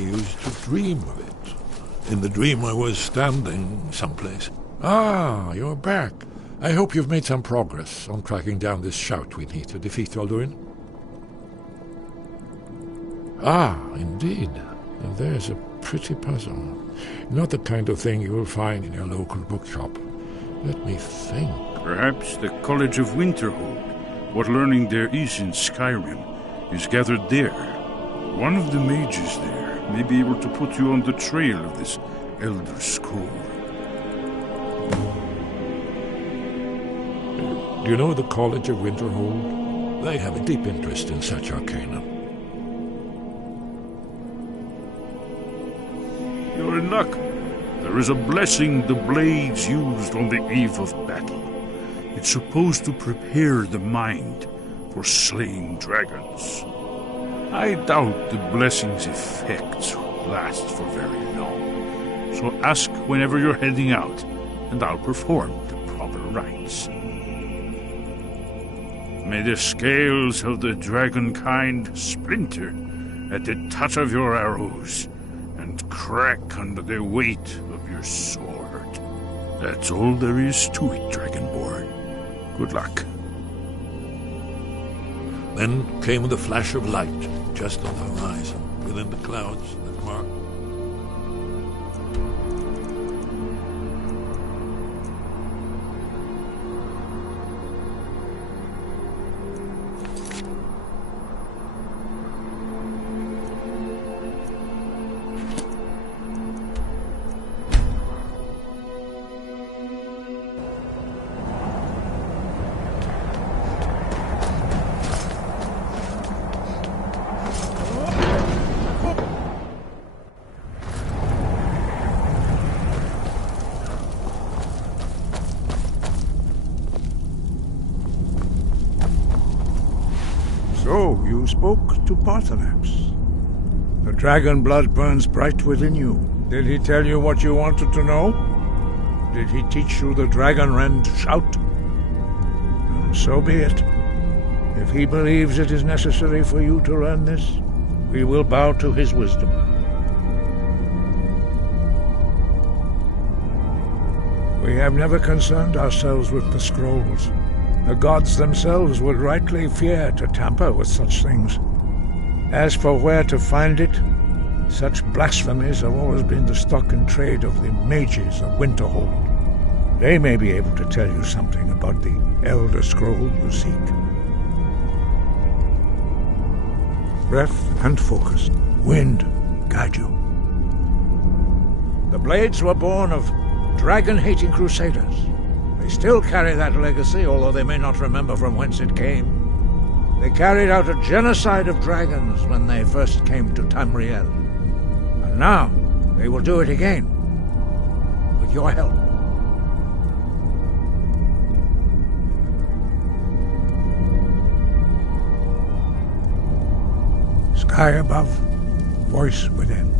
used to dream of it. In the dream I was standing someplace. Ah, you're back. I hope you've made some progress on tracking down this shout we need to defeat Alduin. Ah, indeed. Now there's a pretty puzzle. Not the kind of thing you will find in your local bookshop. Let me think. Perhaps the College of Winterhold. What learning there is in Skyrim is gathered there. One of the mages there may be able to put you on the trail of this Elder Scroll. Do you know the College of Winterhold? They have a deep interest in such arcana. You're in luck. There is a blessing the blades used on the eve of battle. It's supposed to prepare the mind for slaying dragons. I doubt the blessing's effects last for very long. So ask whenever you're heading out, and I'll perform the proper rites. May the scales of the dragon kind splinter at the touch of your arrows, and crack under the weight of your sword. That's all there is to it, Dragonborn. Good luck. Then came the flash of light, just on the horizon, within the clouds that marked. So, you spoke to Bartholomew. The dragon blood burns bright within you. Did he tell you what you wanted to know? Did he teach you the dragon rend shout? And so be it. If he believes it is necessary for you to learn this, we will bow to his wisdom. We have never concerned ourselves with the scrolls. The gods themselves would rightly fear to tamper with such things. As for where to find it, such blasphemies have always been the stock and trade of the mages of Winterhold. They may be able to tell you something about the Elder Scroll you seek. Breath and focus. Wind guide you. The blades were born of dragon-hating crusaders. They still carry that legacy, although they may not remember from whence it came. They carried out a genocide of dragons when they first came to Tamriel. And now they will do it again, with your help. Sky above, voice within.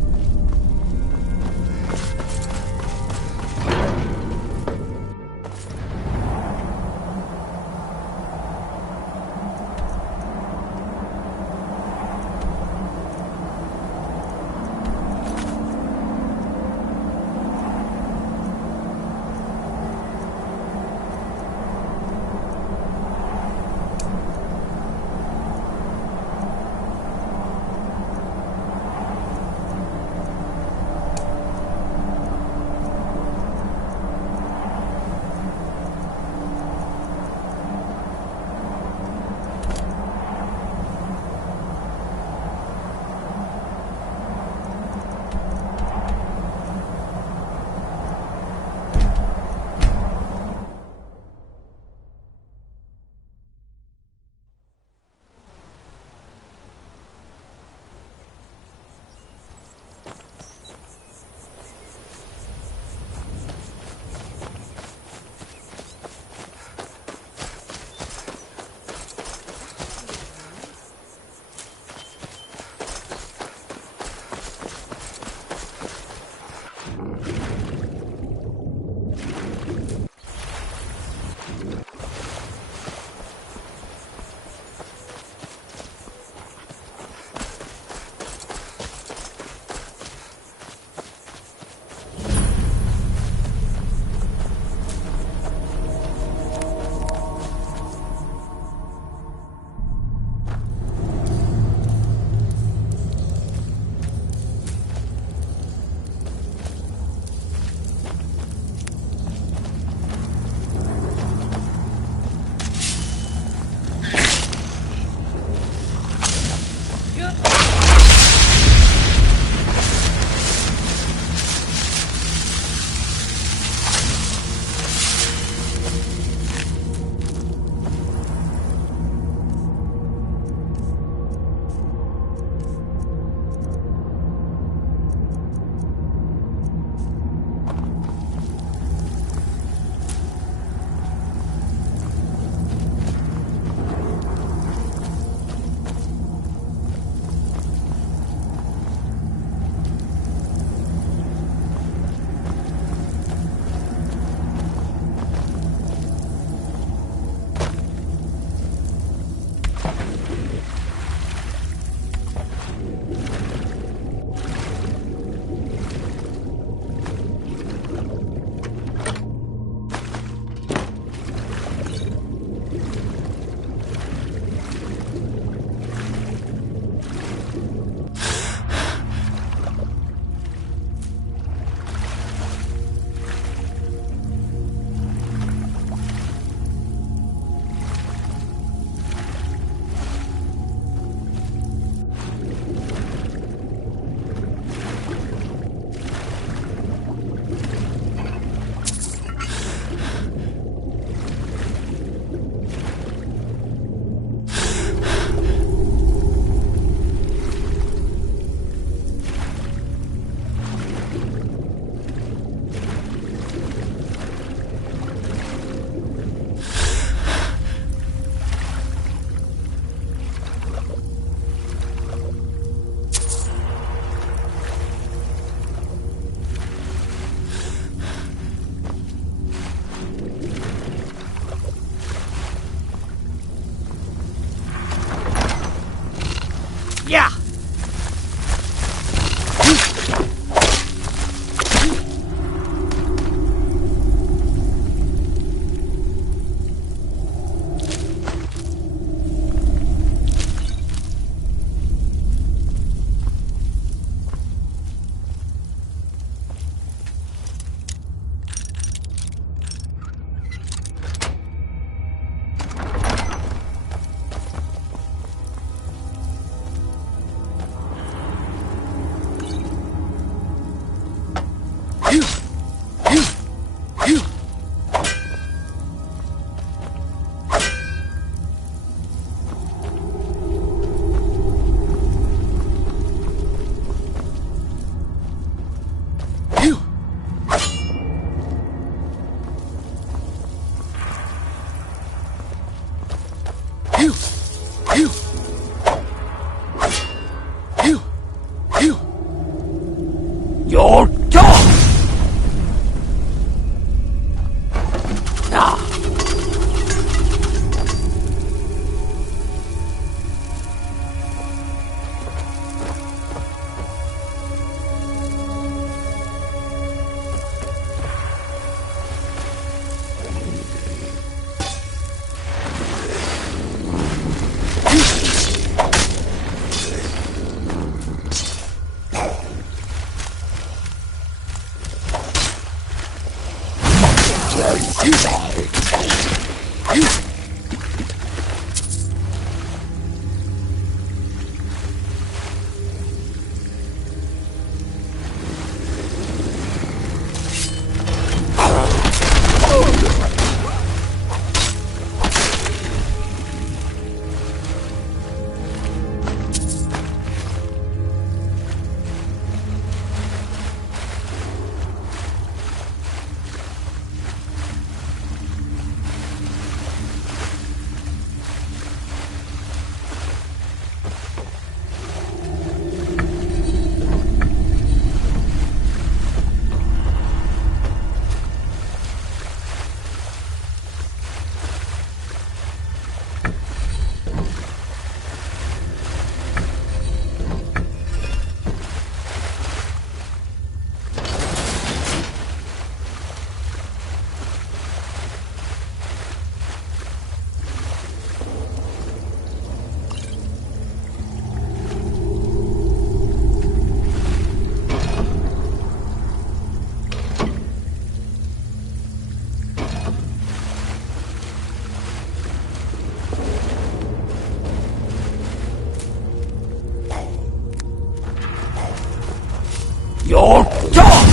Yeah! Your dog! Ah. Your dog!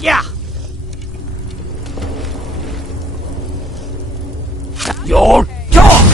Yeah! Your dog!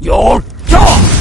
Your jaw!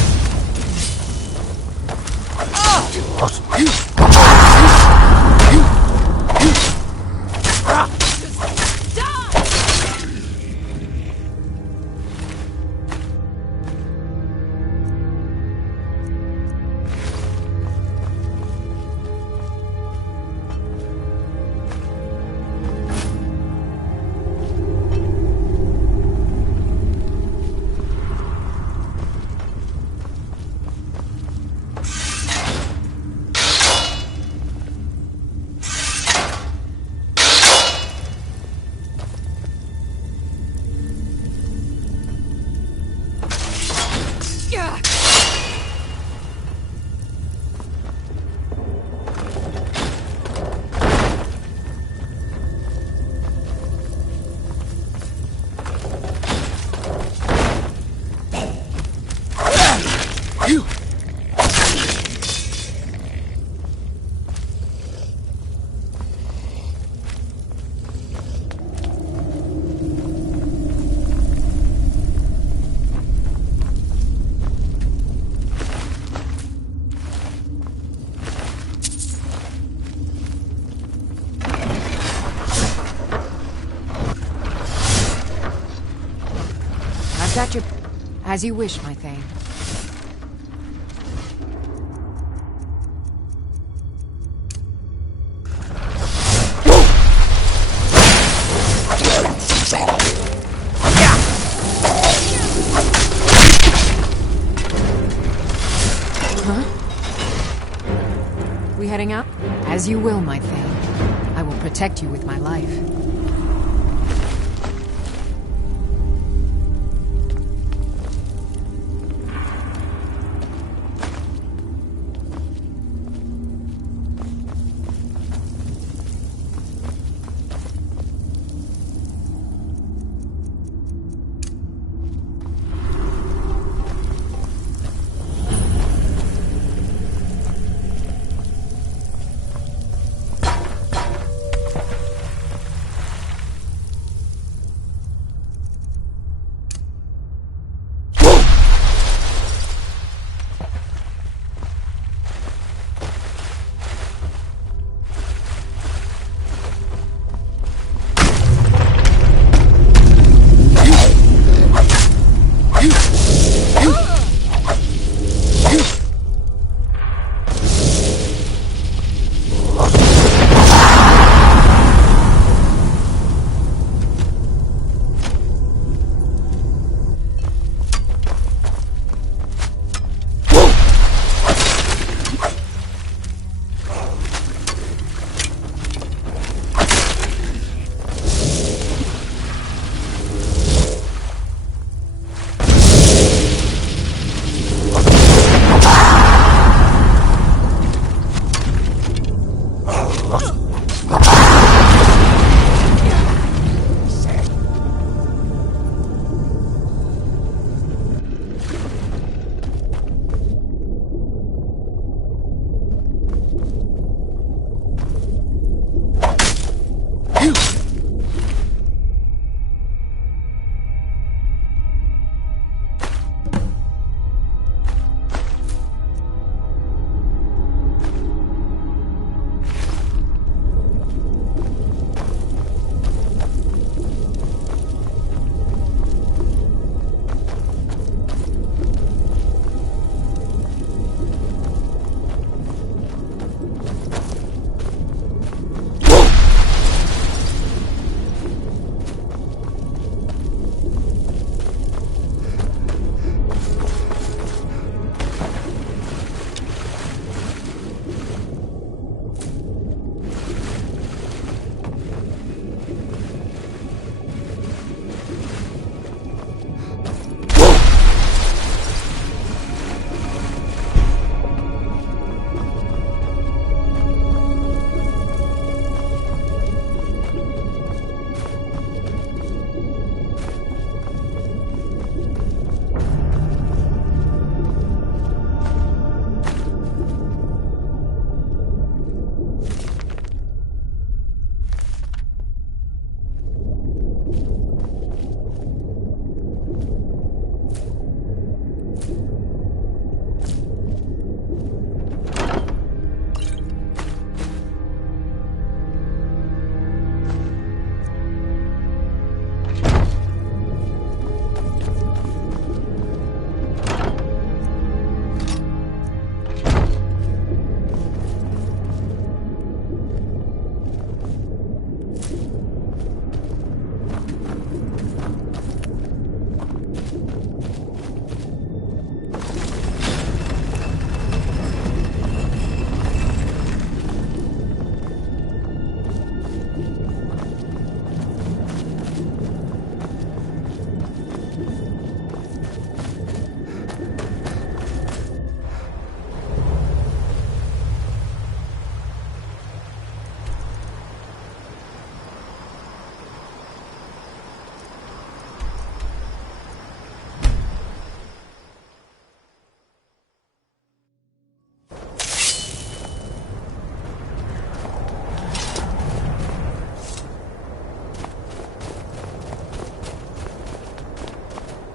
Got your... As you wish, my thane. Huh? We heading out? As you will, my thane. I will protect you with my life.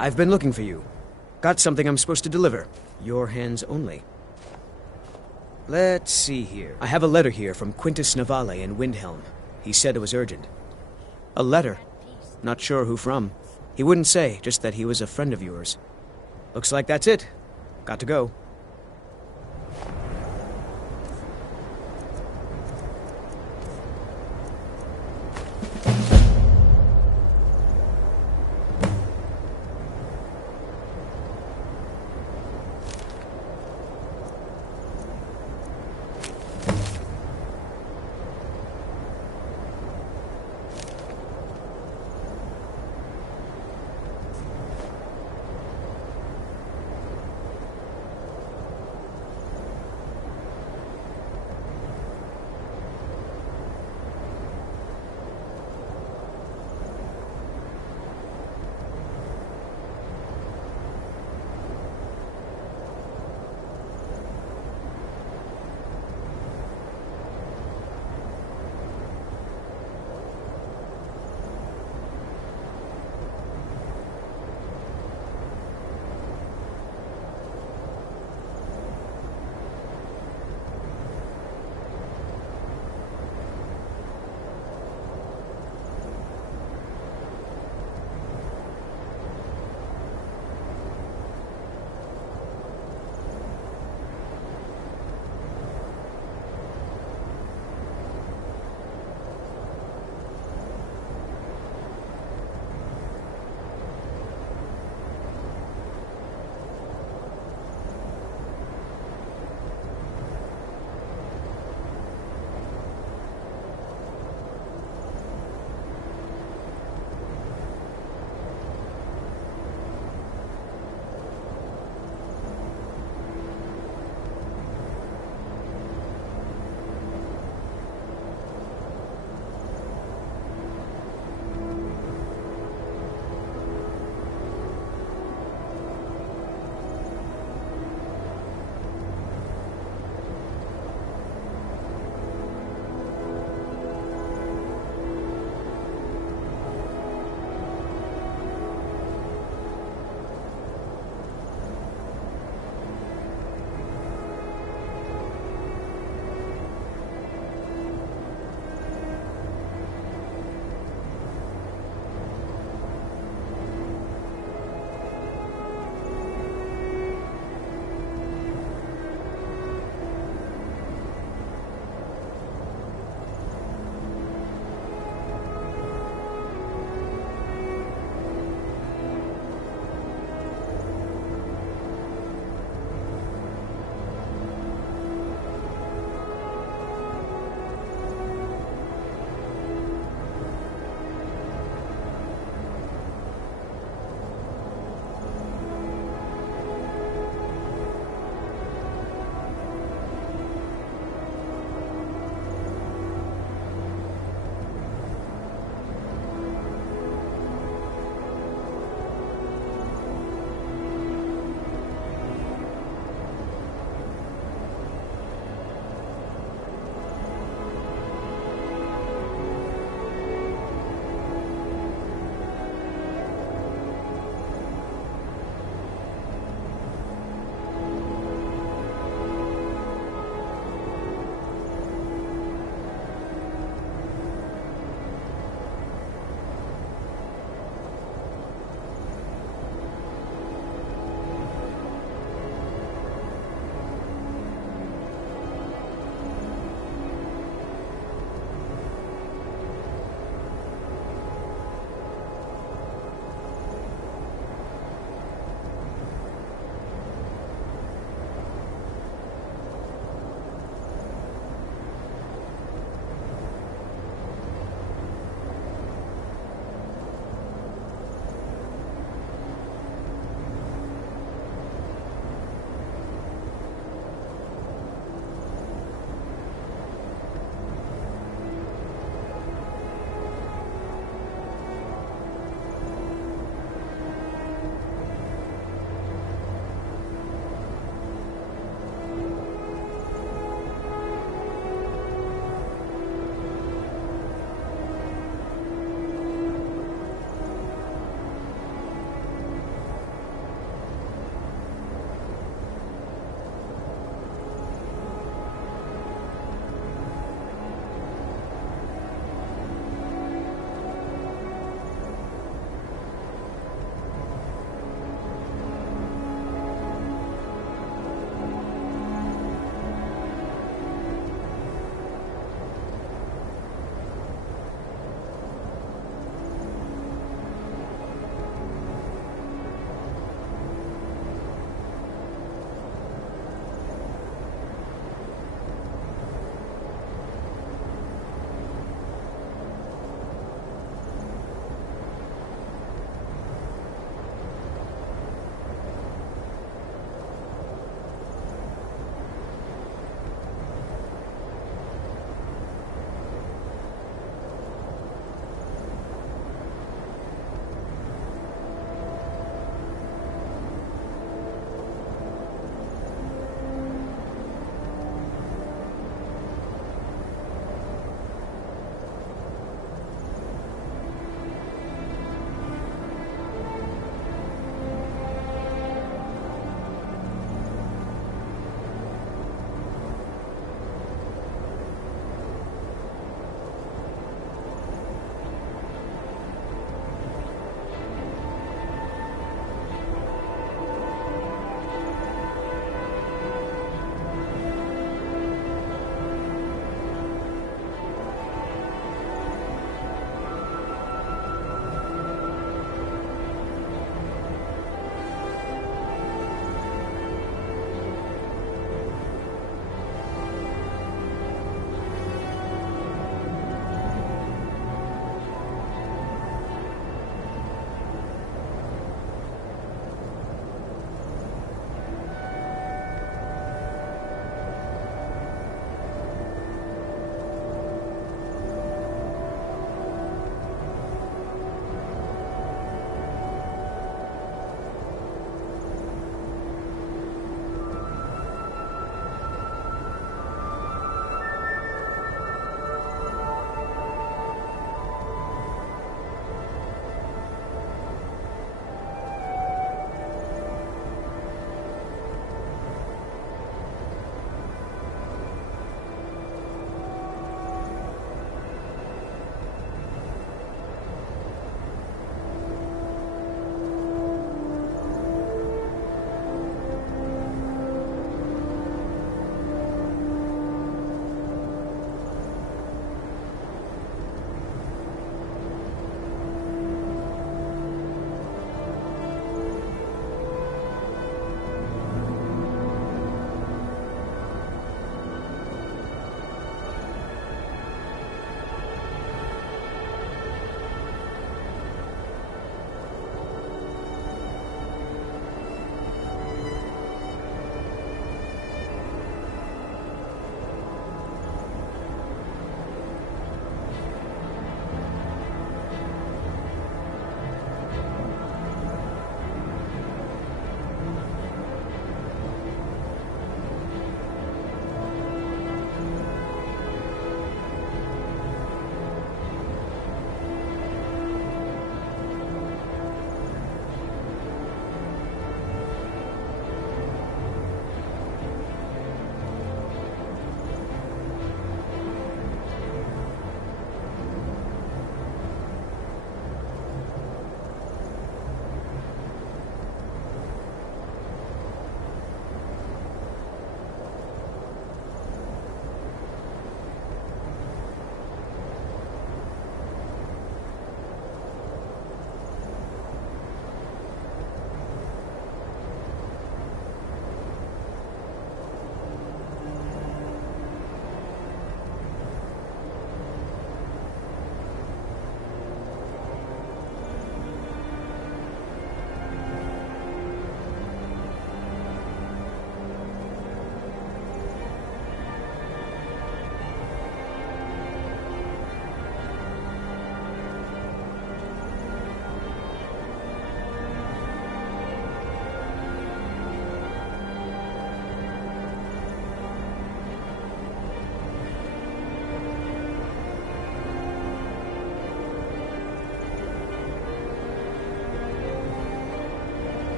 I've been looking for you. Got something I'm supposed to deliver. Your hands only. Let's see here. I have a letter here from Quintus Navale in Windhelm. He said it was urgent. A letter? Not sure who from. He wouldn't say, just that he was a friend of yours. Looks like that's it. Got to go.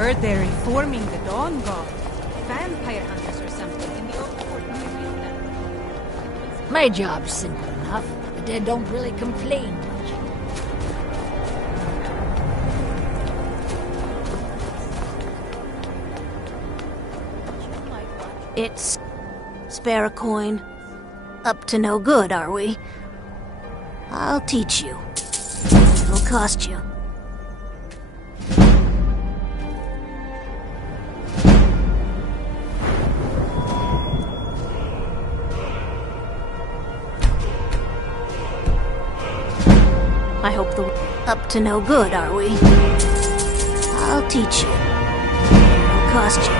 heard they're reforming the Dawn God. Vampire hunters or something in the old fort near. My job's simple enough. The dead don't really complain much. It's... spare a coin. Up to no good, are we? I'll teach you. It'll cost you. I hope the... Up to no good, are we? I'll teach you. It'll cost you.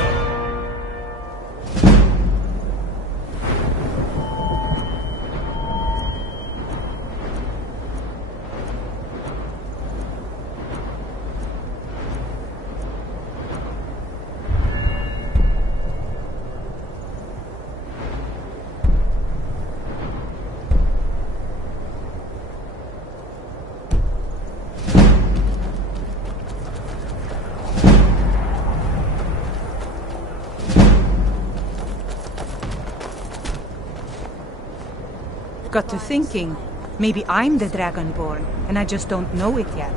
Got to thinking, maybe I'm the Dragonborn, and I just don't know it yet.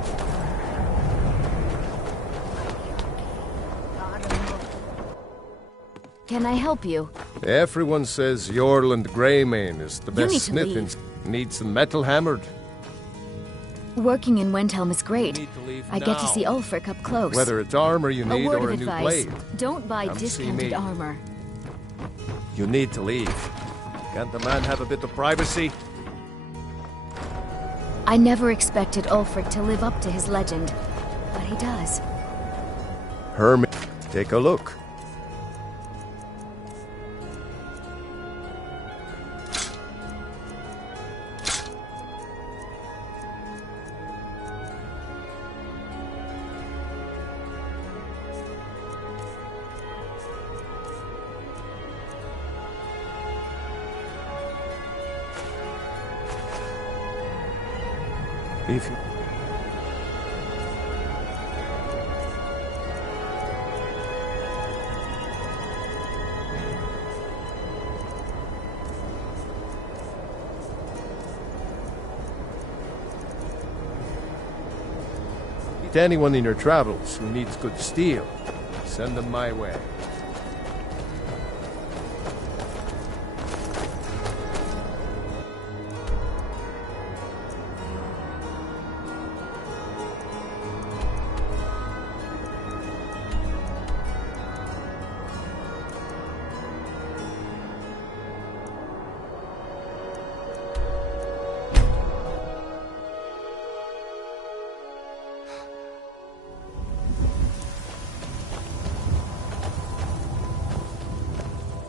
Can I help you? Everyone says Yorland Greymane is the You need best to smith leave. and needs the metal hammered. Working in Windhelm is great. You need to leave I get to now. see Ulfric up close. Whether it's armor you a need word or of a new advice. blade. Don't buy Come see discounted me. armor. You need to leave. Can't the man have a bit of privacy? I never expected Ulfric to live up to his legend, but he does. Hermit, take a look. If you... To anyone in your travels who needs good steel, send them my way.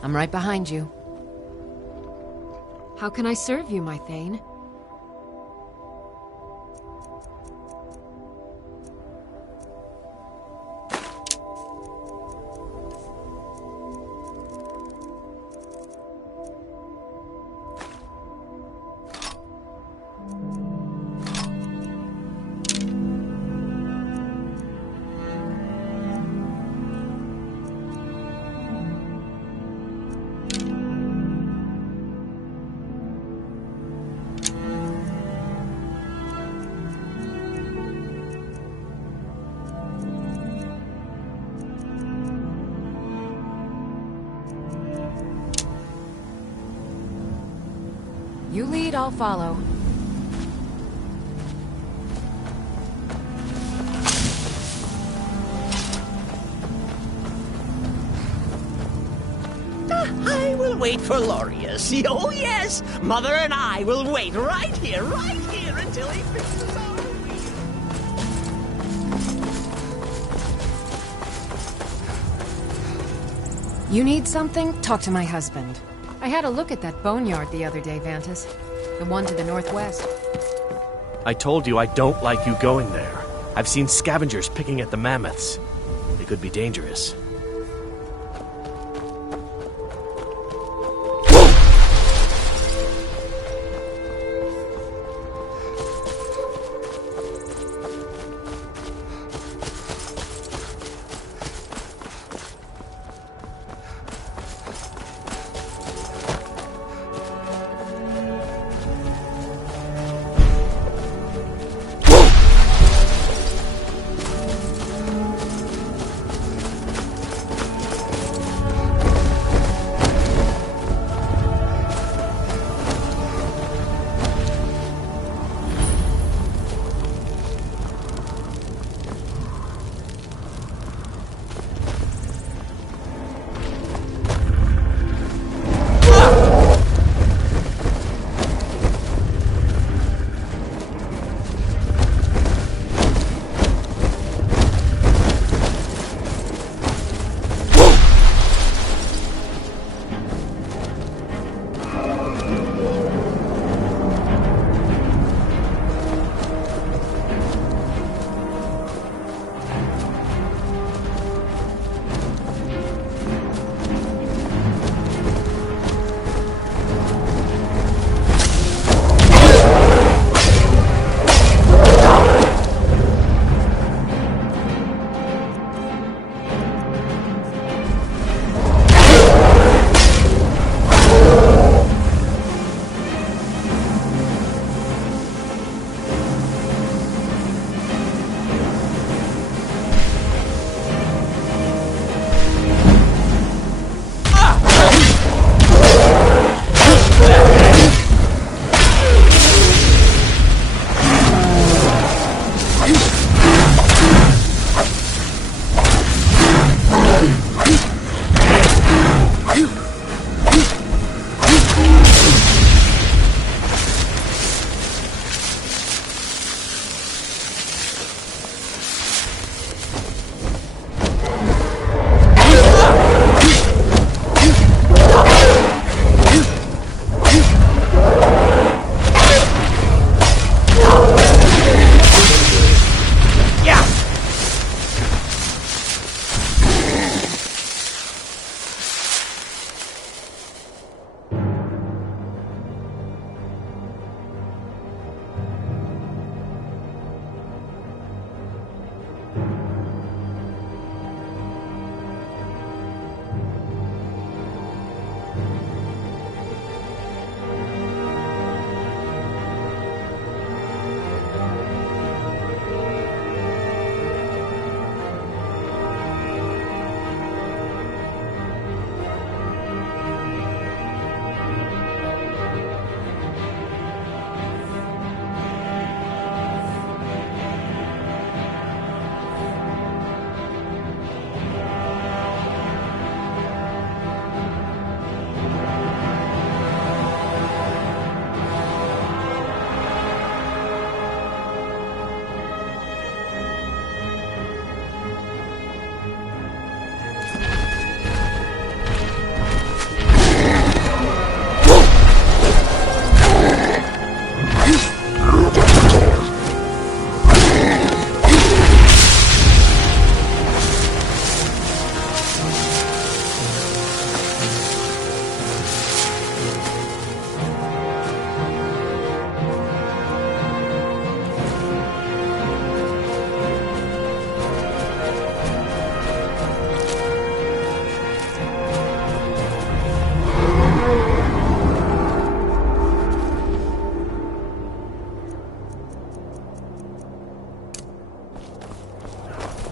I'm right behind you. How can I serve you, my Thane? You lead, I'll follow. I will wait for Lorius. Oh, yes. Mother and I will wait right here until he fixes our wheel. You need something? Talk to my husband. I had a look at that boneyard the other day, Vantus. The one to the northwest. I told you I don't like you going there. I've seen scavengers picking at the mammoths. They could be dangerous.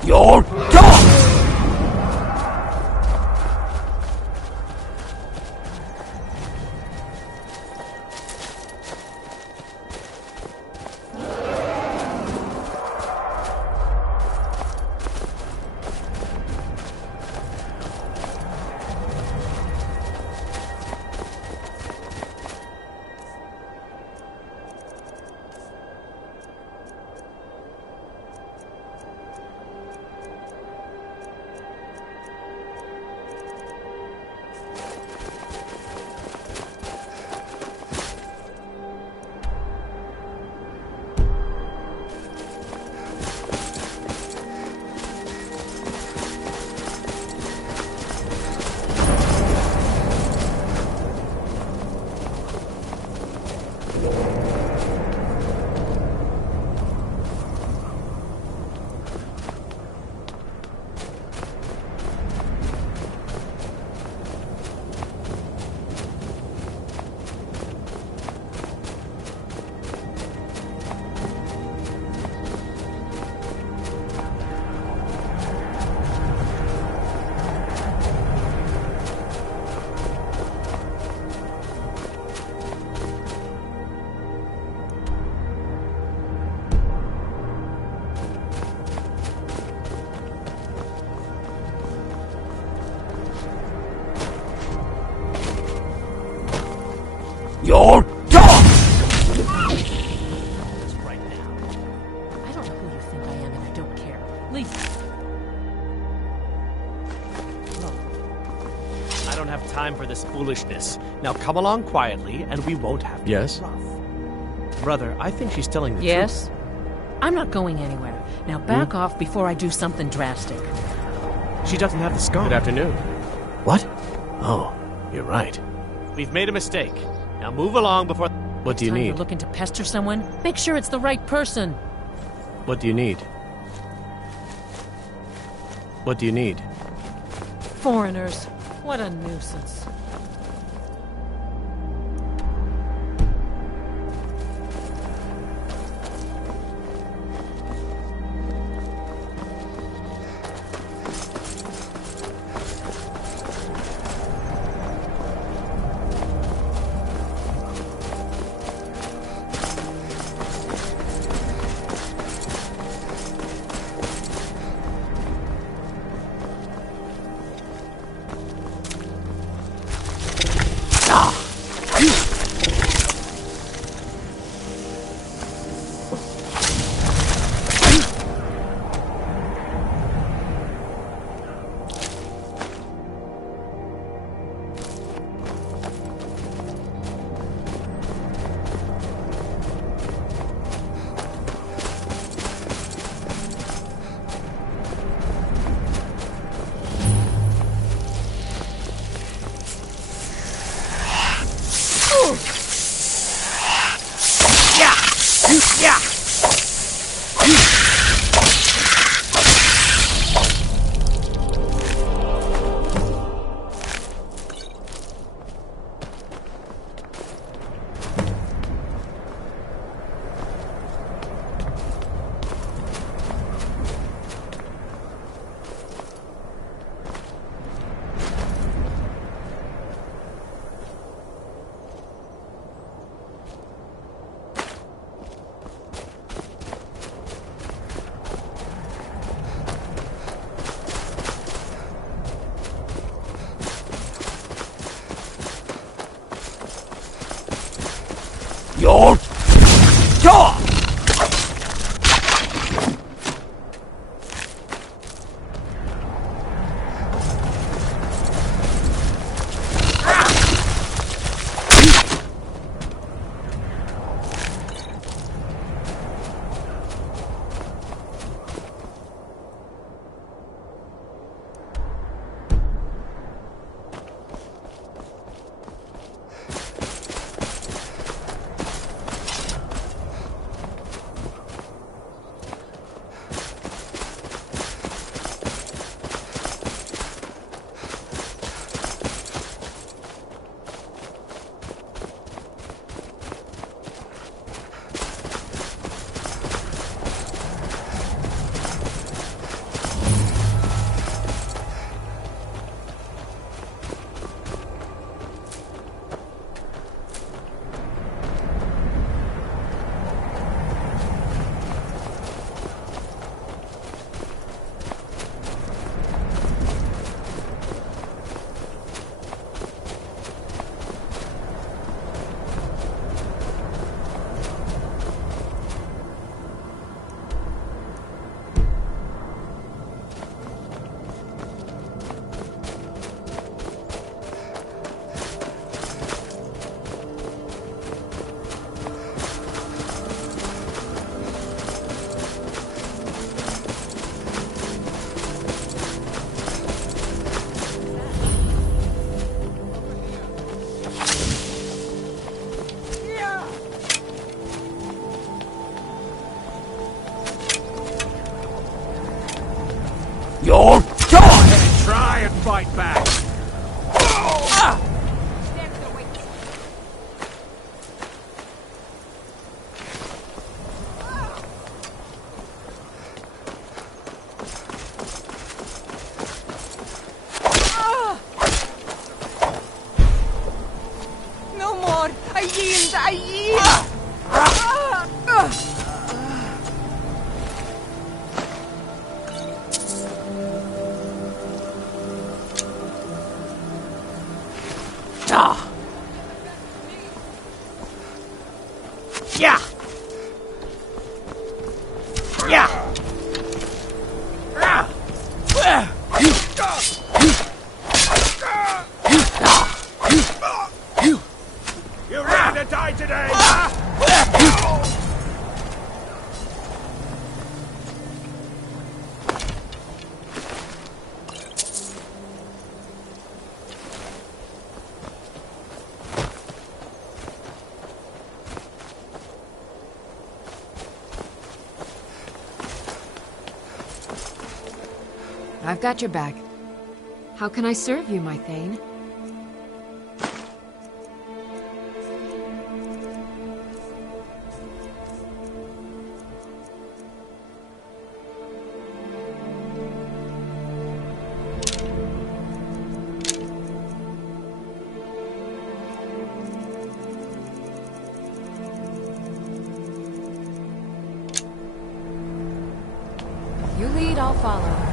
Your dog! Your dog! Right now. I don't know who you think I am, and I don't care. Leave. Look. I don't have time for this foolishness. Now come along quietly, and we won't have to Yes? get rough. Brother, I think she's telling the Yes? I'm not going anywhere. Now back off before I do something drastic. truth. She doesn't have the scar. Good afternoon. What? Oh, you're right. We've made a mistake. Now move along before... What do you Time need? you're looking to pester someone, make sure it's the right person. What do you need? What do you need? Foreigners. What a nuisance. Your dog! Your go ahead and try and fight back. No more! I yield! I yield! Yeah! Yeah! You ready to die today, huh? I've got your back. How can I serve you, my Thane? You lead, I'll follow.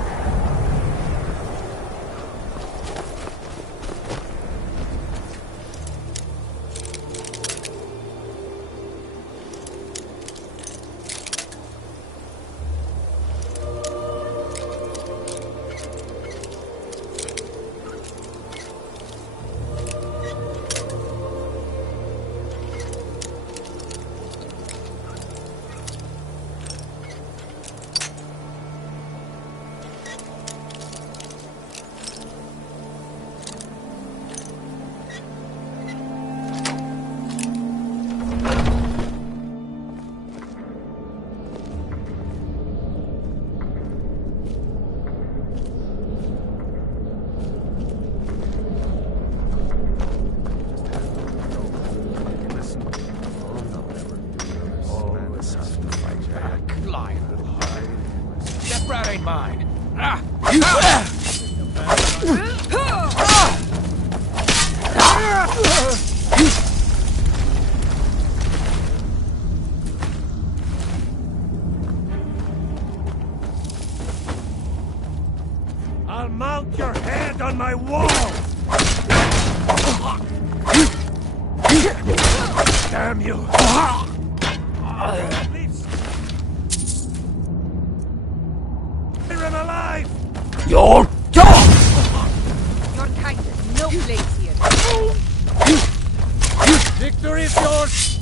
That brat ain't mine. I'll mount your head on my wall! Damn you! Clear him alive! Your dog! Your kind has no place here. Victory is yours!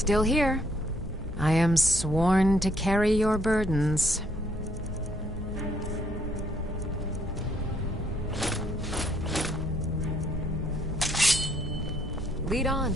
Still here. I am sworn to carry your burdens. Lead on.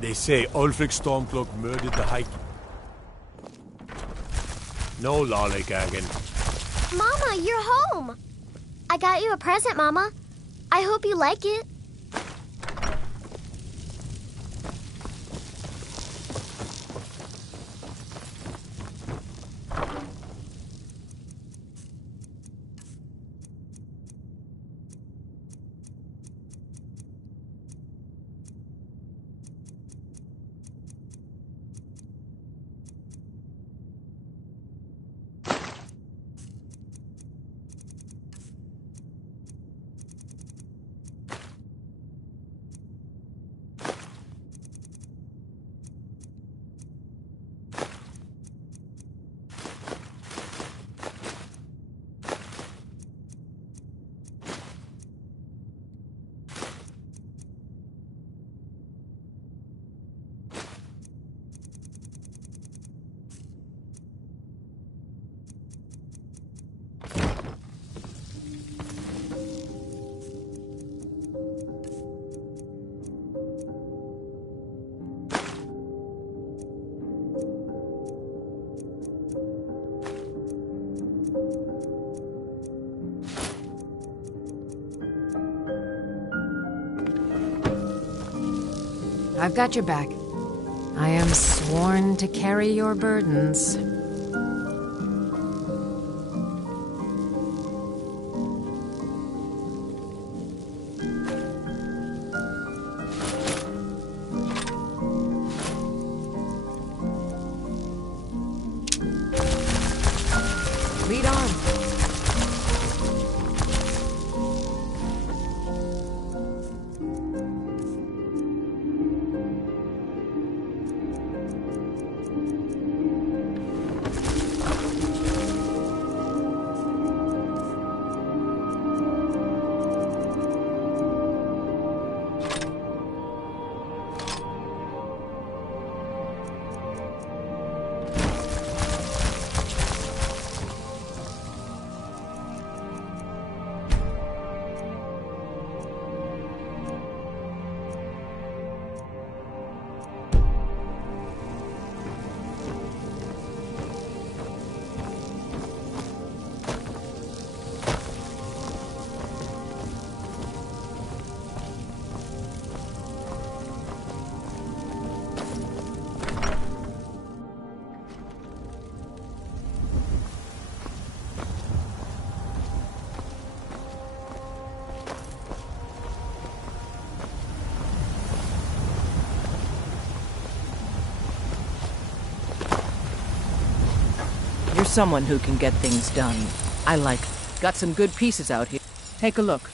They say Ulfric Stormcloak murdered the High... No lollygagging. Mama, you're home! I got you a present, Mama. I hope you like it. I've got your back. I am sworn to carry your burdens. Lead on. someone who can get things done. I like it. Got some good pieces out here. Take a look.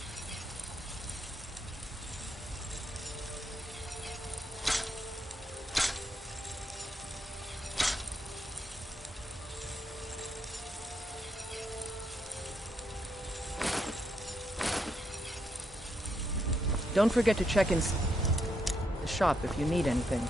Don't forget to check in the shop if you need anything.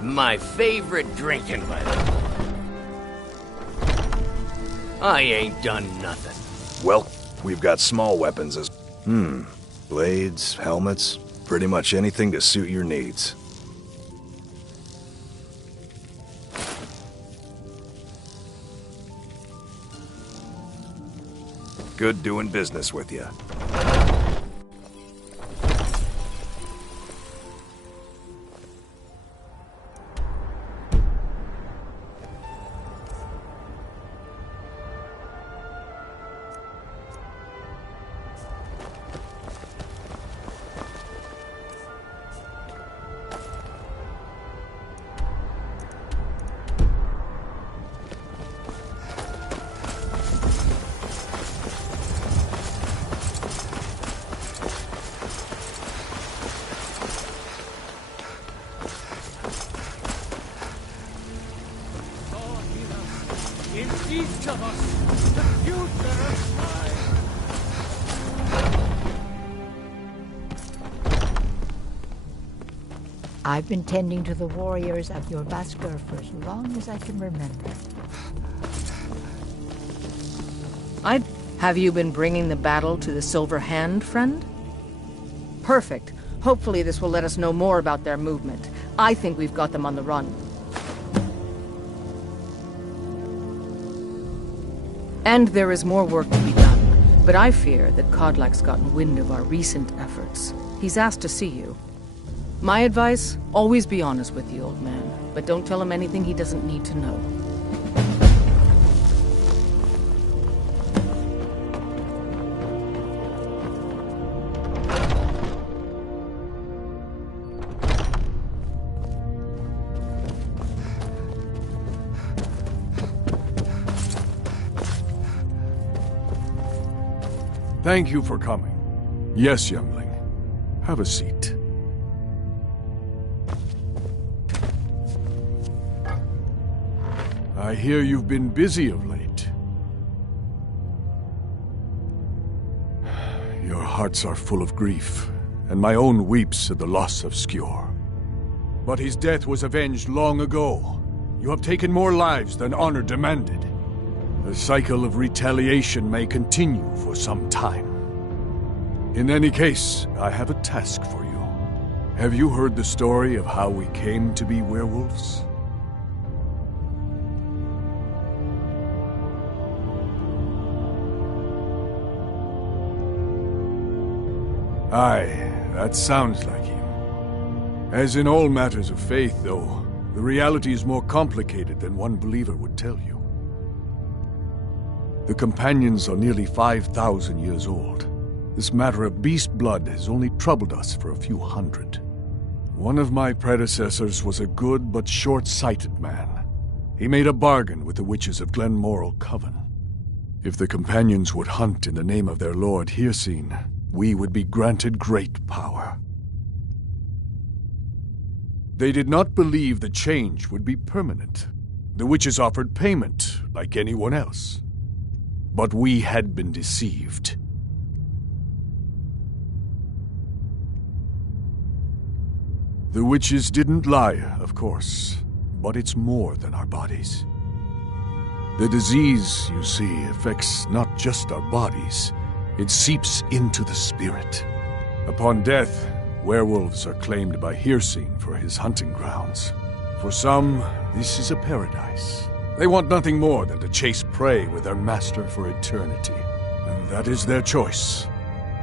My favorite drinking weapon. I ain't done nothing. Well, we've got small weapons as... Blades, helmets, pretty much anything to suit your needs. Good doing business with you. I've been tending to the warriors of your Basker for as long as I can remember. Have you been bringing the battle to the Silver Hand, friend? Perfect. Hopefully this will let us know more about their movement. I think we've got them on the run. And there is more work to be done, but I fear that Kodlak's gotten wind of our recent efforts. He's asked to see you. My advice, always be honest with the old man, but don't tell him anything he doesn't need to know. Thank you for coming. Yes, youngling. Have a seat. I hear you've been busy of late. Your hearts are full of grief, and my own weeps at the loss of Skjor. But his death was avenged long ago. You have taken more lives than honor demanded. The cycle of retaliation may continue for some time. In any case, I have a task for you. Have you heard the story of how we came to be werewolves? Aye, that sounds like him. As in all matters of faith, though, the reality is more complicated than one believer would tell you. The companions are nearly 5,000 years old. This matter of beast blood has only troubled us for a few hundred. One of my predecessors was a good but short-sighted man. He made a bargain with the witches of Glenmoral Coven. If the companions would hunt in the name of their lord Hircine, we would be granted great power. They did not believe the change would be permanent. The witches offered payment, like anyone else. But we had been deceived. The witches didn't lie, of course, but it's more than our bodies. The disease, you see, affects not just our bodies. It seeps into the spirit. Upon death, werewolves are claimed by Hircine for his hunting grounds. For some, this is a paradise. They want nothing more than to chase prey with their master for eternity. And that is their choice.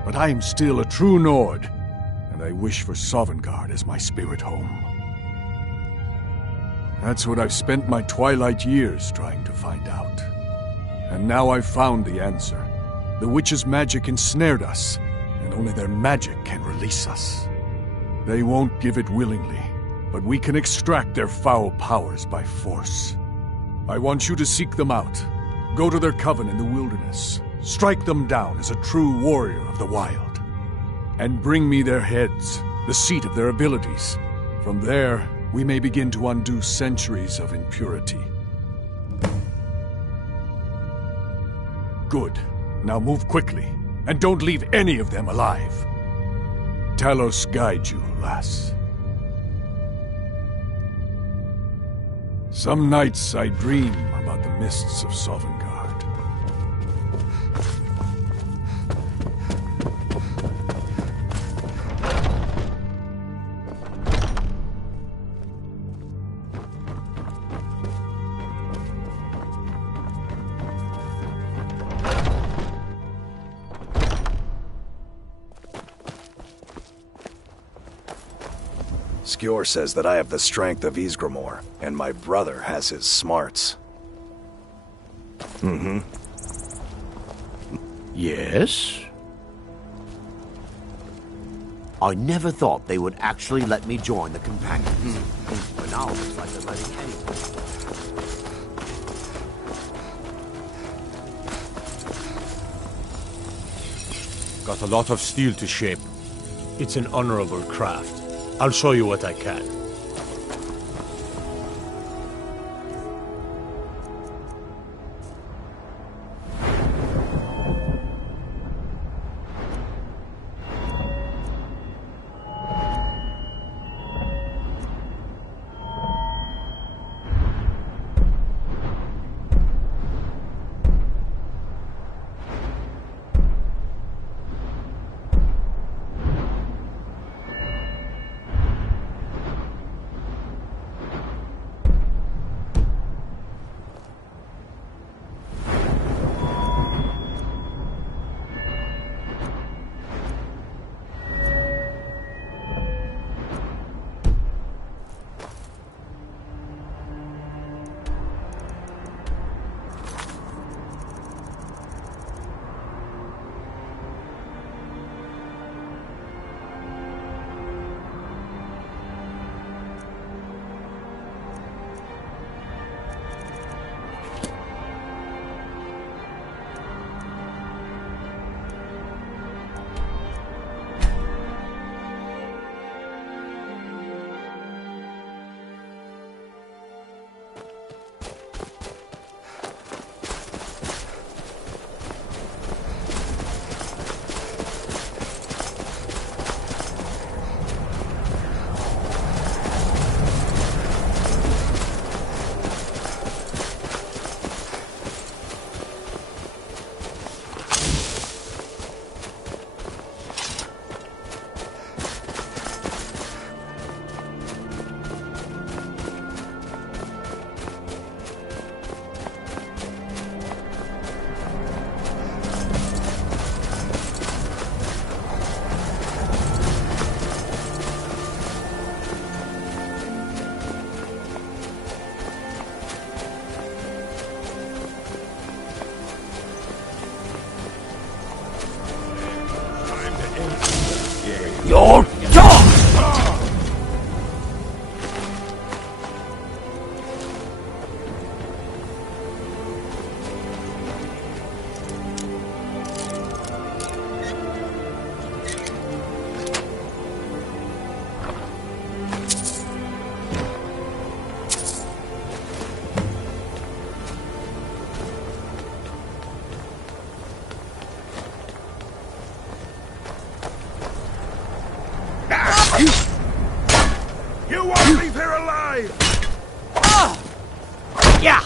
But I am still a true Nord, and I wish for Sovngarde as my spirit home. That's what I've spent my twilight years trying to find out. And now I've found the answer. The witches' magic ensnared us, and only their magic can release us. They won't give it willingly, but we can extract their foul powers by force. I want you to seek them out. Go to their coven in the wilderness. Strike them down as a true warrior of the wild. And bring me their heads, the seat of their abilities. From there, we may begin to undo centuries of impurity. Good. Now move quickly, and don't leave any of them alive. Talos guide you, lass. Some nights I dream about the mists of Sovngarde. Skjor says that I have the strength of Ysgramor, and my brother has his smarts. Mm-hmm. Yes? I never thought they would actually let me join the Companions. But now it's like they're letting anyone. Got a lot of steel to shape. It's an honorable craft. I'll show you what I can. Your dog! You won't leave here alive! Yeah!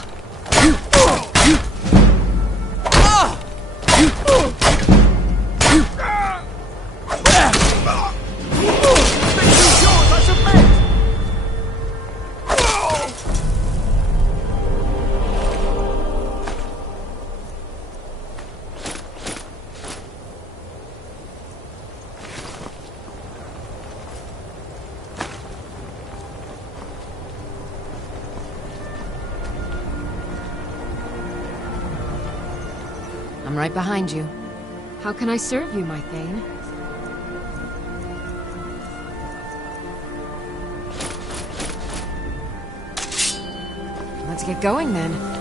I'm right behind you. How can I serve you, my Thane? Let's get going then.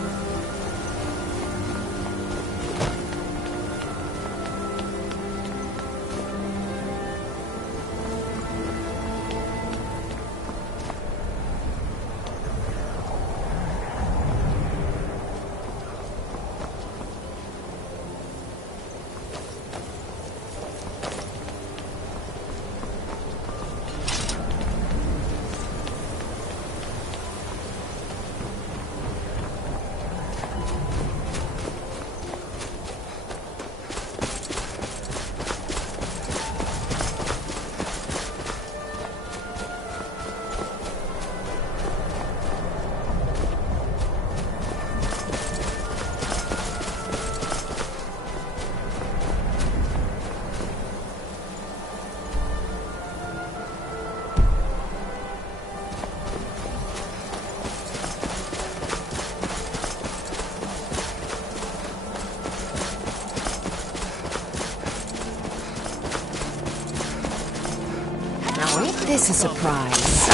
This is a surprise.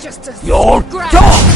Just a Your dog!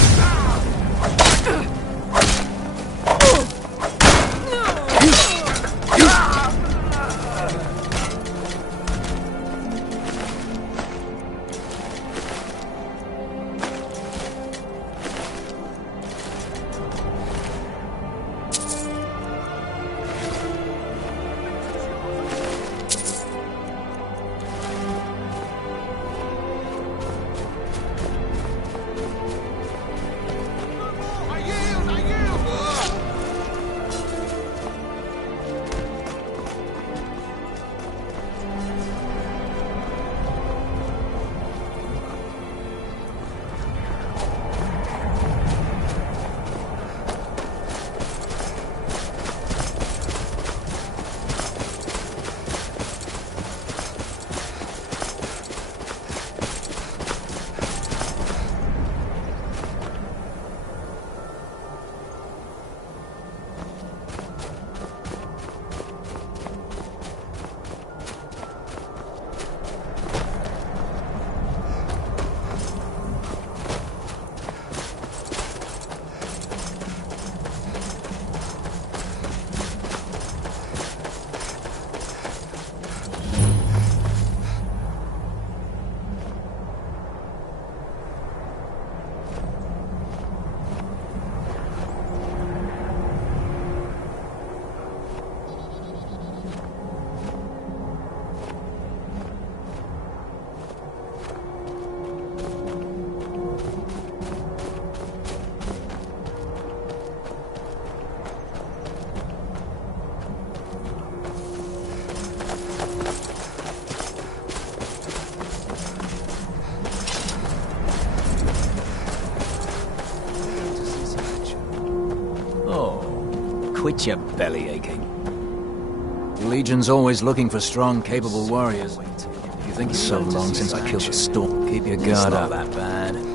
Quit your belly aching. The Legion's always looking for strong, capable warriors. You think it's so long since I killed the storm? Keep your guard up. It's not that bad.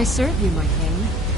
I serve you, my king?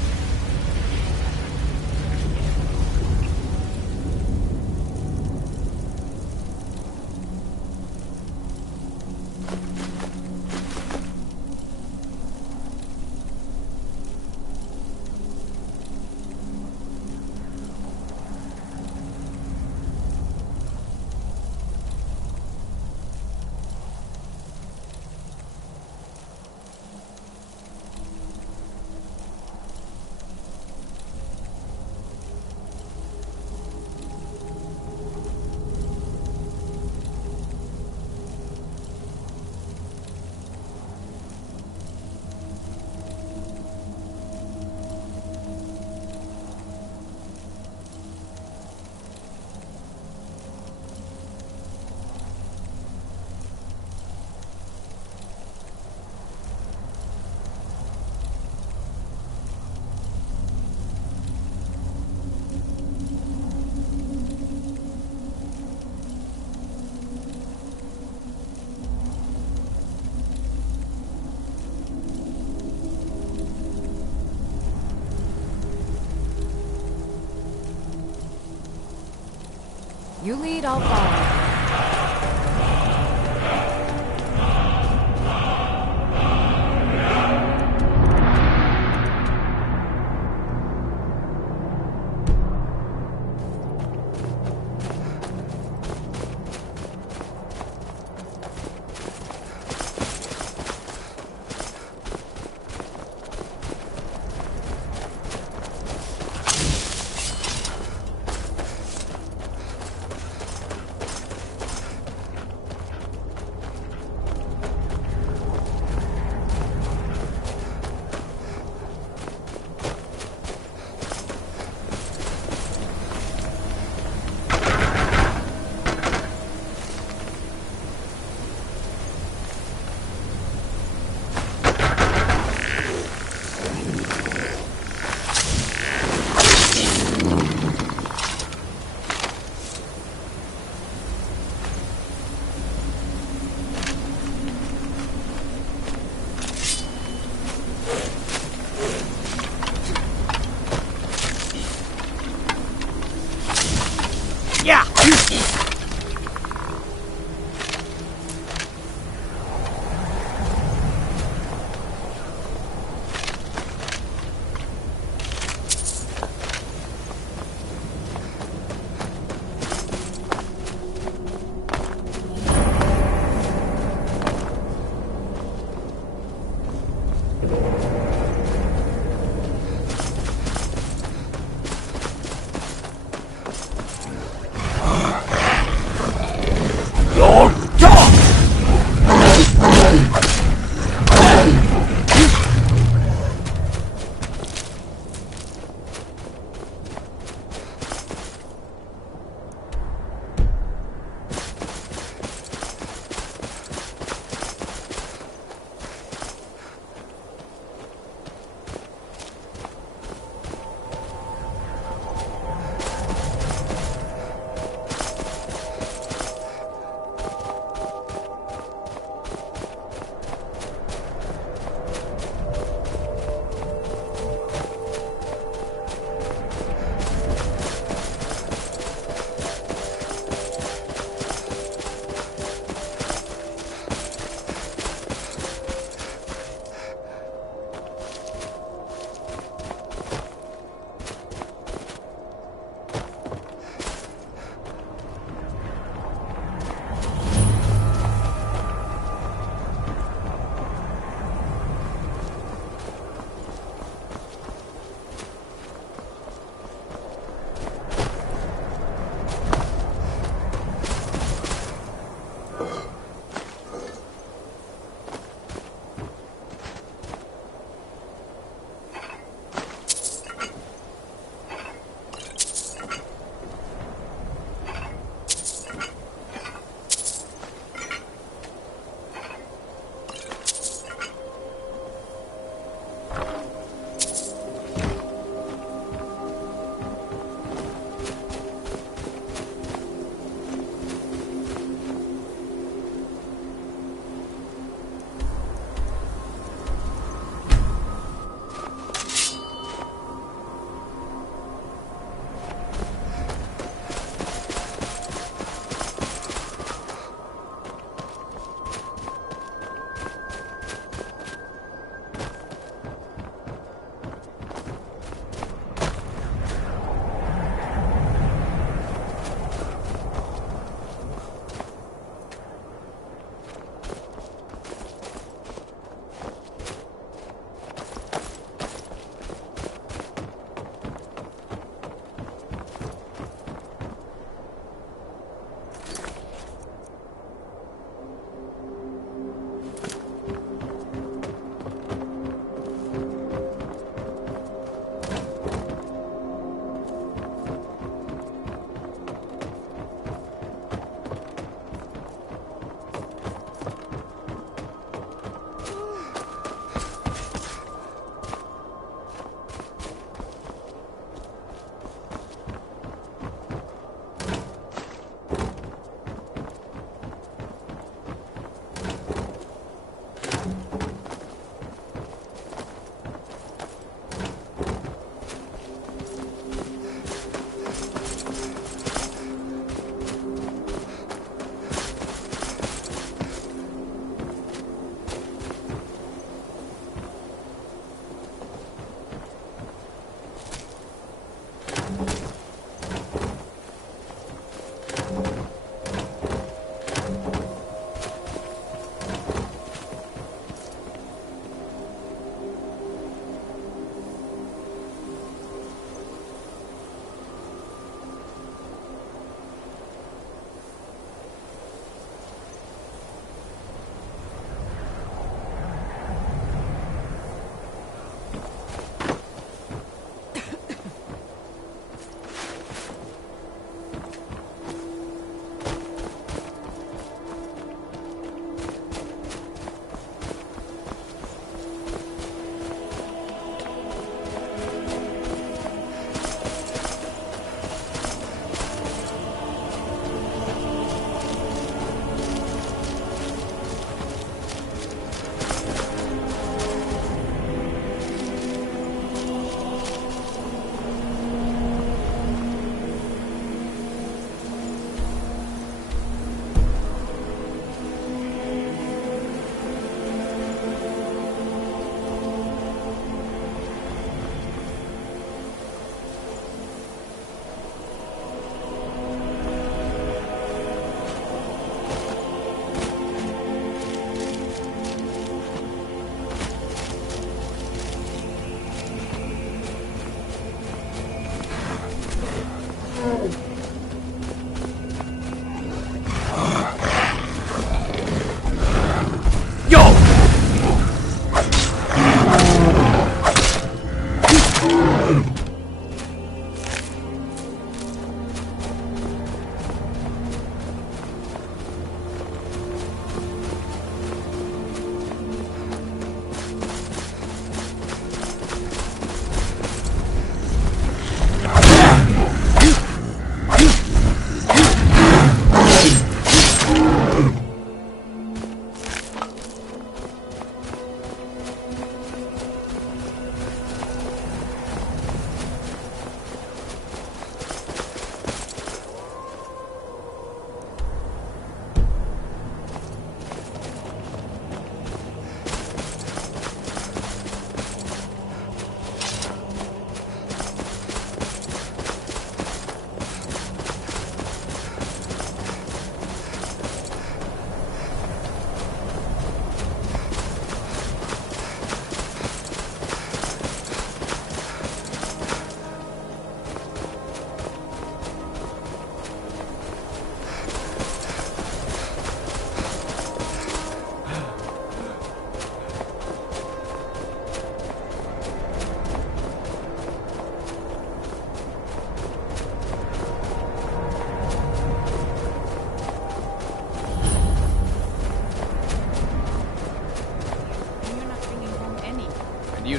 You lead, I'll follow.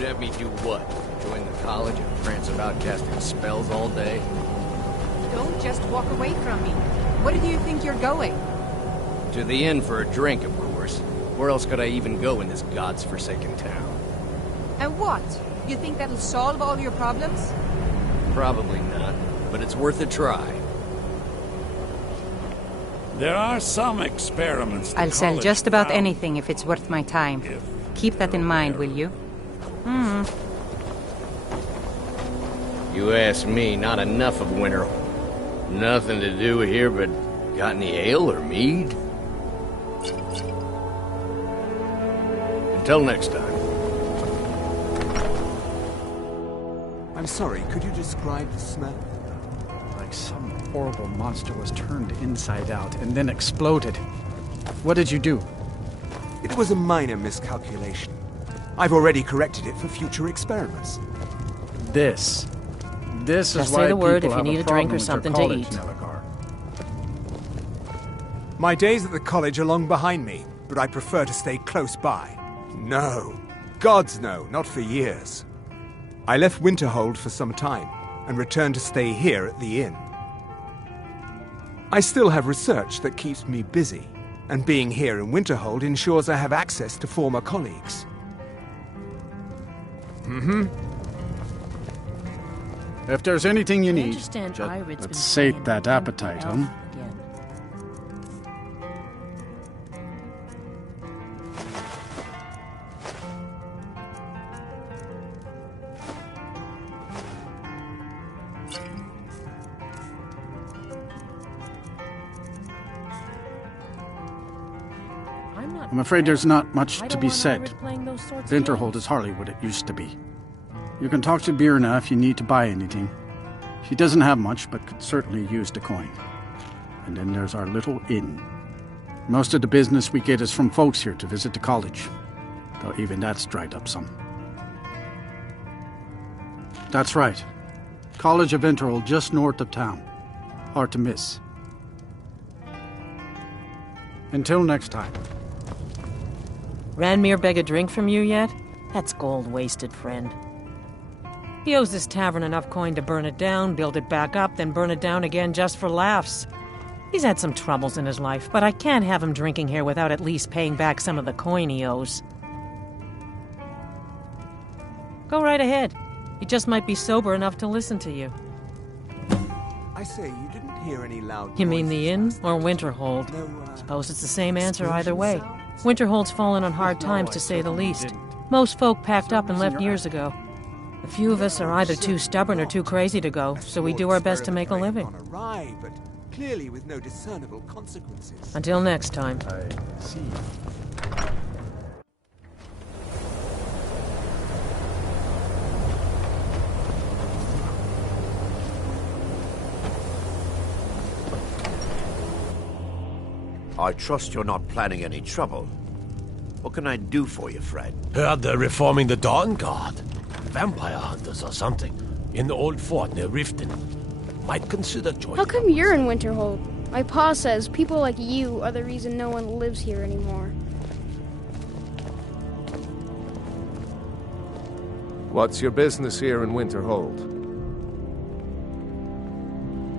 have me do what? Join the college and prance about casting spells all day? Don't just walk away from me. Where do you think you're going? To the inn for a drink, of course. Where else could I even go in this god's-forsaken town? And what? You think that'll solve all your problems? Probably not, but it's worth a try. There are some experiments. I'll sell just about anything if it's worth my time. Keep that in mind, will you? You ask me, not enough of winter. Nothing to do here, but got any ale or mead? Until next time. I'm sorry, could you describe the smell? Like some horrible monster was turned inside out and then exploded. What did you do? It was a minor miscalculation. I've already corrected it for future experiments. This Just is say why the word people if you have need a drink or problem with something your to college, eat. Nelagar. My days at the college are long behind me, but I prefer to stay close by. No. Gods no, not for years. I left Winterhold for some time, and returned to stay here at the inn. I still have research that keeps me busy, and being here in Winterhold ensures I have access to former colleagues. If there's anything you need, understand just Irid's been let's sate playing that the appetite, elf huh? again. I'm afraid there's not much I to don't be want said. Irid playing those sorts of Winterhold games. is hardly what it used to be. You can talk to Birna if you need to buy anything. She doesn't have much, but could certainly use the coin. And then there's our little inn. Most of the business we get is from folks here to visit the college, though even that's dried up some. That's right. College of Winterhold just north of town. Hard to miss. Until next time. Ranmir beg a drink from you yet? That's gold wasted, friend. He owes this tavern enough coin to burn it down, build it back up, then burn it down again just for laughs. He's had some troubles in his life, but I can't have him drinking here without at least paying back some of the coin he owes. Go right ahead. He just might be sober enough to listen to you. I say, you didn't hear any loud You mean the inn or Winterhold? Suppose it's the same answer either way. Winterhold's fallen on hard times, to say the least. Most folk packed up and left years ago. A few of us are either too stubborn or too crazy to go, so we do our best to make a living. Awry, but clearly with no discernible consequences. Until next time. I see. I trust you're not planning any trouble. What can I do for you, friend? Heard they're reforming the Dawn Guard. Vampire hunters or something. In the old fort near Riften. Might consider joining. How come you're in Winterhold? My pa says people like you are the reason no one lives here anymore. What's your business here in Winterhold?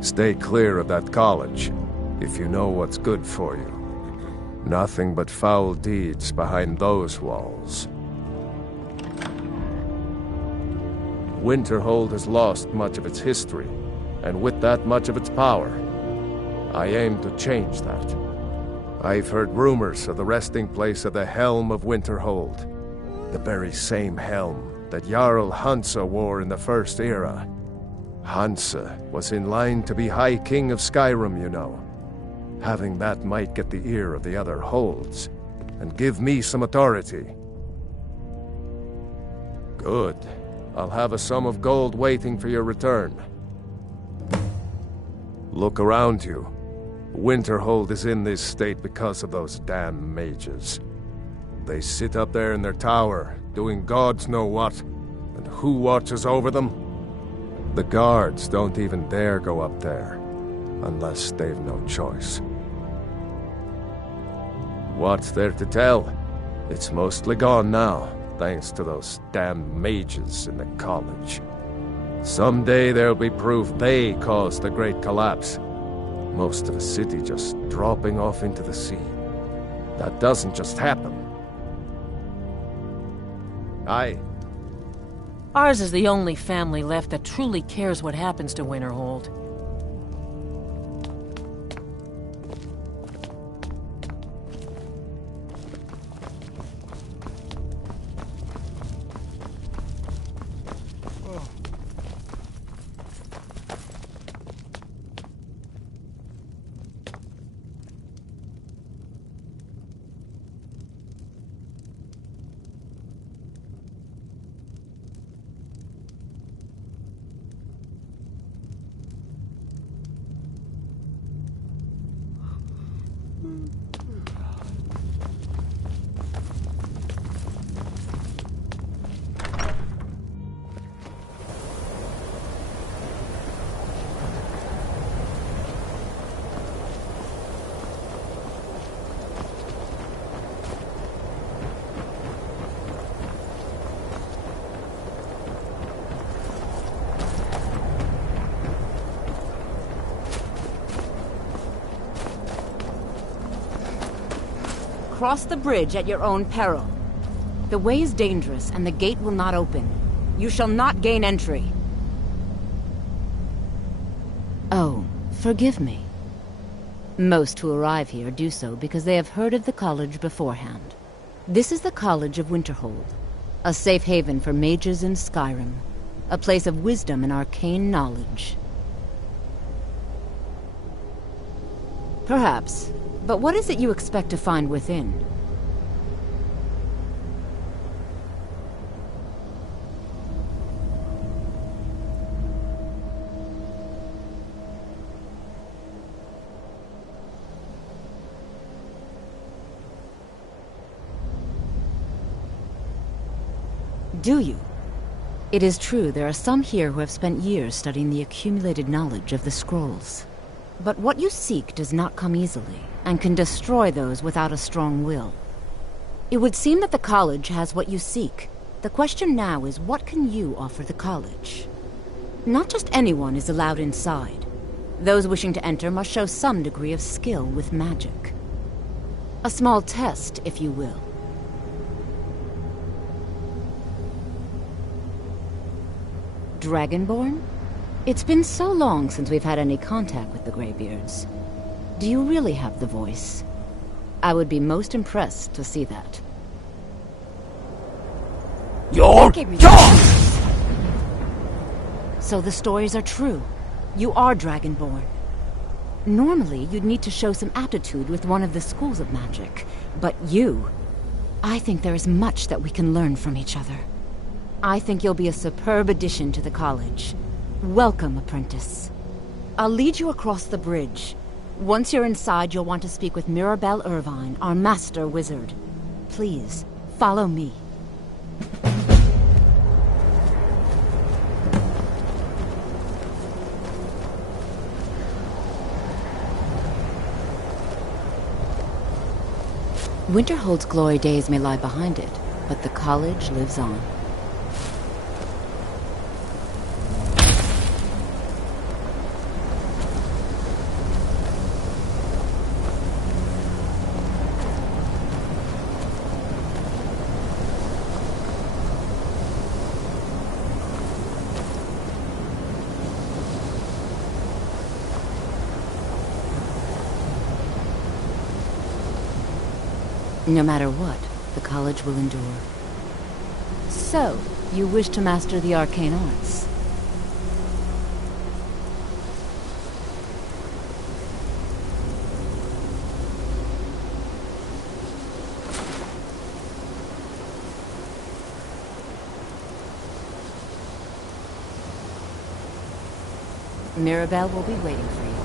Stay clear of that college, if you know what's good for you. Nothing but foul deeds behind those walls. Winterhold has lost much of its history, and with that much of its power. I aim to change that. I've heard rumors of the resting place of the Helm of Winterhold, the very same helm that Jarl Hansa wore in the First Era. Hansa was in line to be High King of Skyrim, you know. Having that might get the ear of the other holds, and give me some authority. Good. I'll have a sum of gold waiting for your return. Look around you. Winterhold is in this state because of those damn mages. They sit up there in their tower, doing gods know what, and who watches over them? The guards don't even dare go up there, unless they've no choice. What's there to tell? It's mostly gone now. thanks to those damn mages in the college. Someday there'll be proof they caused the Great Collapse. Most of the city just dropping off into the sea. That doesn't just happen. Ours is the only family left that truly cares what happens to Winterhold. Cross the bridge at your own peril. The way is dangerous, and the gate will not open. You shall not gain entry. Oh, forgive me. Most who arrive here do so because they have heard of the college beforehand. This is the College of Winterhold, a safe haven for mages in Skyrim, a place of wisdom and arcane knowledge. Perhaps. But what is it you expect to find within? Do you? It is true there are some here who have spent years studying the accumulated knowledge of the scrolls. But what you seek does not come easily, and can destroy those without a strong will. It would seem that the college has what you seek. The question now is, what can you offer the college? Not just anyone is allowed inside. Those wishing to enter must show some degree of skill with magic. A small test, if you will. Dragonborn? It's been so long since we've had any contact with the Greybeards. Do you really have the voice? I would be most impressed to see that. Your dogs! So the stories are true. You are Dragonborn. Normally, you'd need to show some aptitude with one of the schools of magic. But you... I think there is much that we can learn from each other. I think you'll be a superb addition to the college. Welcome, apprentice. I'll lead you across the bridge. Once you're inside, you'll want to speak with Mirabelle Irvine, our master wizard. Please, follow me. Winterhold's glory days may lie behind it, but the college lives on. No matter what, the college will endure. So, you wish to master the arcane arts? Mirabelle will be waiting for you.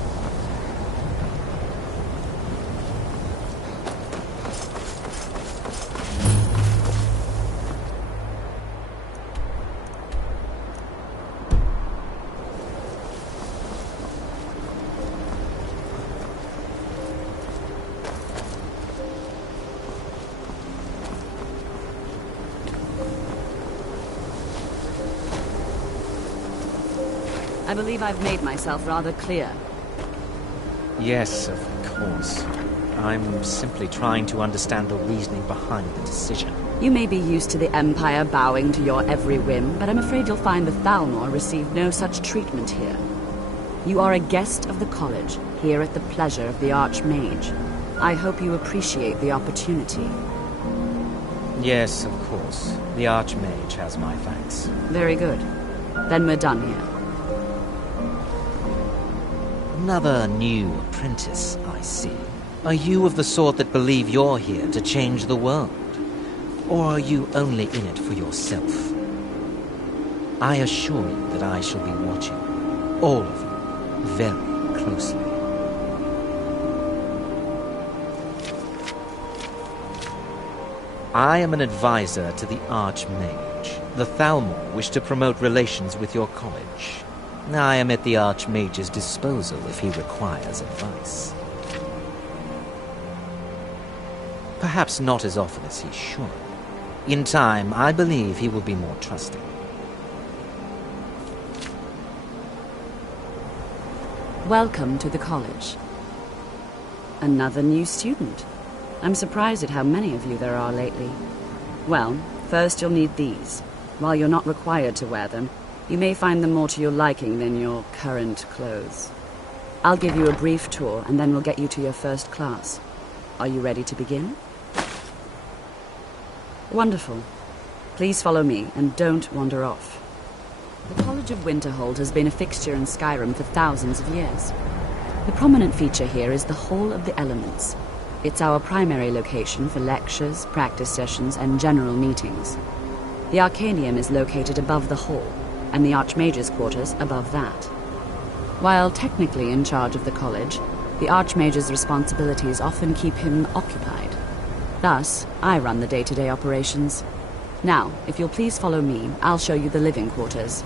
I believe I've made myself rather clear. Yes, of course. I'm simply trying to understand the reasoning behind the decision. You may be used to the Empire bowing to your every whim, but I'm afraid you'll find the Thalmor received no such treatment here. You are a guest of the college, here at the pleasure of the Archmage. I hope you appreciate the opportunity. Yes, of course. The Archmage has my thanks. Very good. Then we're done here. Another new apprentice, I see. Are you of the sort that believe you're here to change the world? Or are you only in it for yourself? I assure you that I shall be watching all of you very closely. I am an advisor to the Archmage. The Thalmor wish to promote relations with your college. I am at the Archmage's disposal if he requires advice. Perhaps not as often as he should. In time, I believe he will be more trusting. Welcome to the college. Another new student. I'm surprised at how many of you there are lately. Well, first you'll need these. While you're not required to wear them, you may find them more to your liking than your current clothes. I'll give you a brief tour, and then we'll get you to your first class. Are you ready to begin? Wonderful. Please follow me, and don't wander off. The College of Winterhold has been a fixture in Skyrim for thousands of years. The prominent feature here is the Hall of the Elements. It's our primary location for lectures, practice sessions, and general meetings. The Arcanium is located above the hall, and the Archmage's quarters above that. While technically in charge of the college, the Archmage's responsibilities often keep him occupied. Thus, I run the day-to-day operations. Now, if you'll please follow me, I'll show you the living quarters.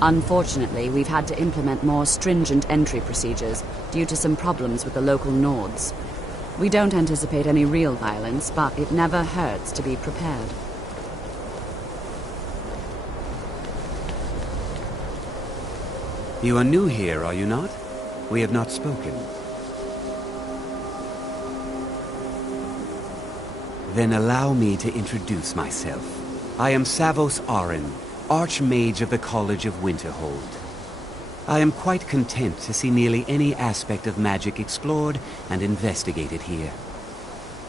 Unfortunately, we've had to implement more stringent entry procedures due to some problems with the local Nords. We don't anticipate any real violence, but it never hurts to be prepared. You are new here, are you not? We have not spoken. Then allow me to introduce myself. I am Savos Arin, Archmage of the College of Winterhold. I am quite content to see nearly any aspect of magic explored and investigated here.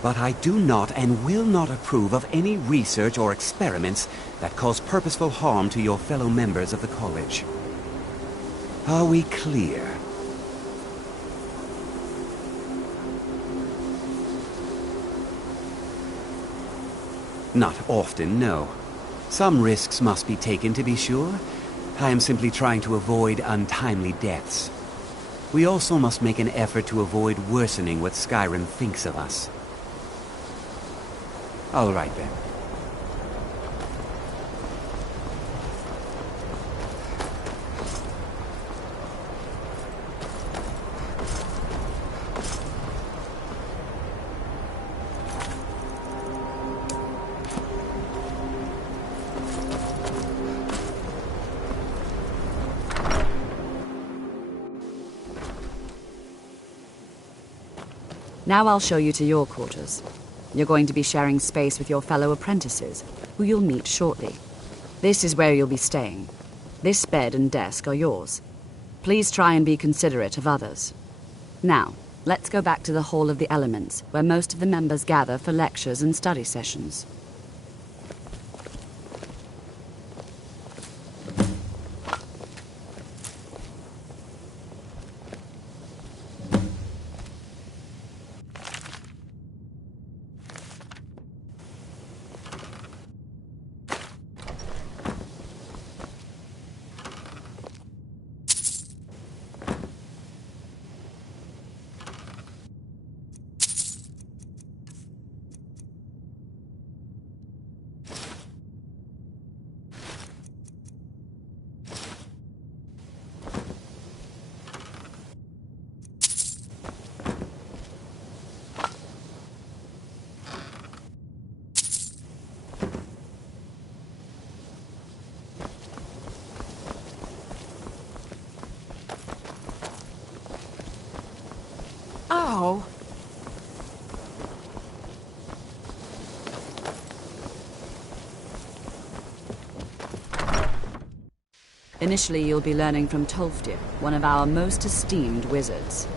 But I do not and will not approve of any research or experiments that cause purposeful harm to your fellow members of the college. Are we clear? Not often, no. Some risks must be taken, to be sure. I am simply trying to avoid untimely deaths. We also must make an effort to avoid worsening what Skyrim thinks of us. All right, then. Now I'll show you to your quarters. You're going to be sharing space with your fellow apprentices, who you'll meet shortly. This is where you'll be staying. This bed and desk are yours. Please try and be considerate of others. Now, let's go back to the Hall of the Elements, where most of the members gather for lectures and study sessions. Oh. Initially, you'll be learning from Tolfdir, one of our most esteemed wizards.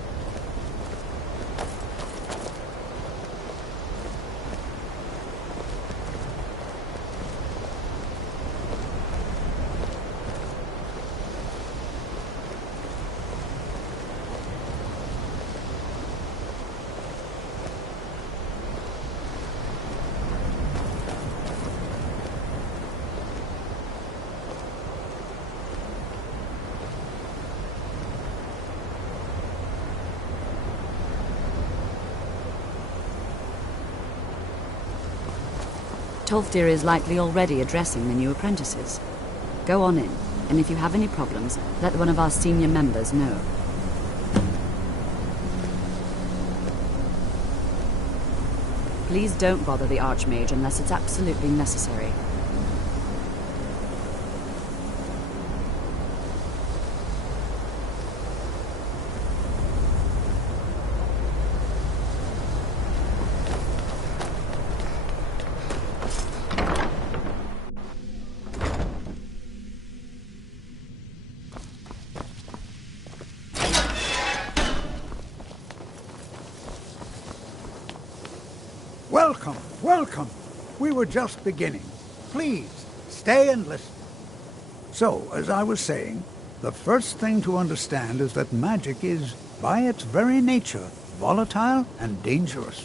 Tolfdir is likely already addressing the new apprentices. Go on in, and if you have any problems, let one of our senior members know. Please don't bother the Archmage unless it's absolutely necessary. Welcome, welcome. We were just beginning. Please, stay and listen. So, as I was saying, the first thing to understand is that magic is, by its very nature, volatile and dangerous.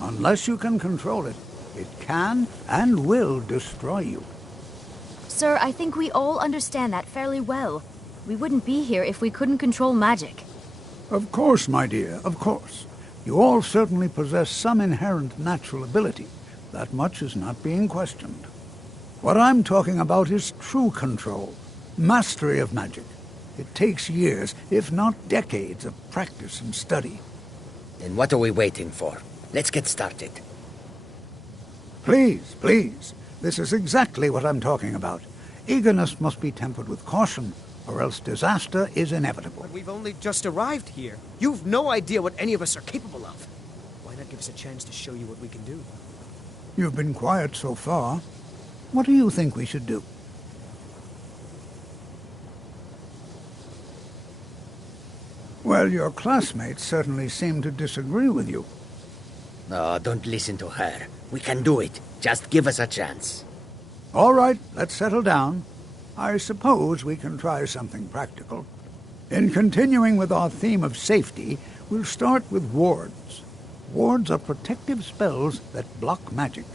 Unless you can control it, it can and will destroy you. Sir, I think we all understand that fairly well. We wouldn't be here if we couldn't control magic. Of course, my dear, of course. You all certainly possess some inherent natural ability. That much is not being questioned. What I'm talking about is true control, mastery of magic. It takes years, if not decades, of practice and study. Then what are we waiting for? Let's get started. Please, please. This is exactly what I'm talking about. Eagerness must be tempered with caution, or else disaster is inevitable. But we've only just arrived here. You've no idea what any of us are capable of. Why not give us a chance to show you what we can do? You've been quiet so far. What do you think we should do? Well, your classmates certainly seem to disagree with you. No, don't listen to her. We can do it. Just give us a chance. All right, let's settle down. I suppose we can try something practical. In continuing with our theme of safety, we'll start with wards. Wards are protective spells that block magic.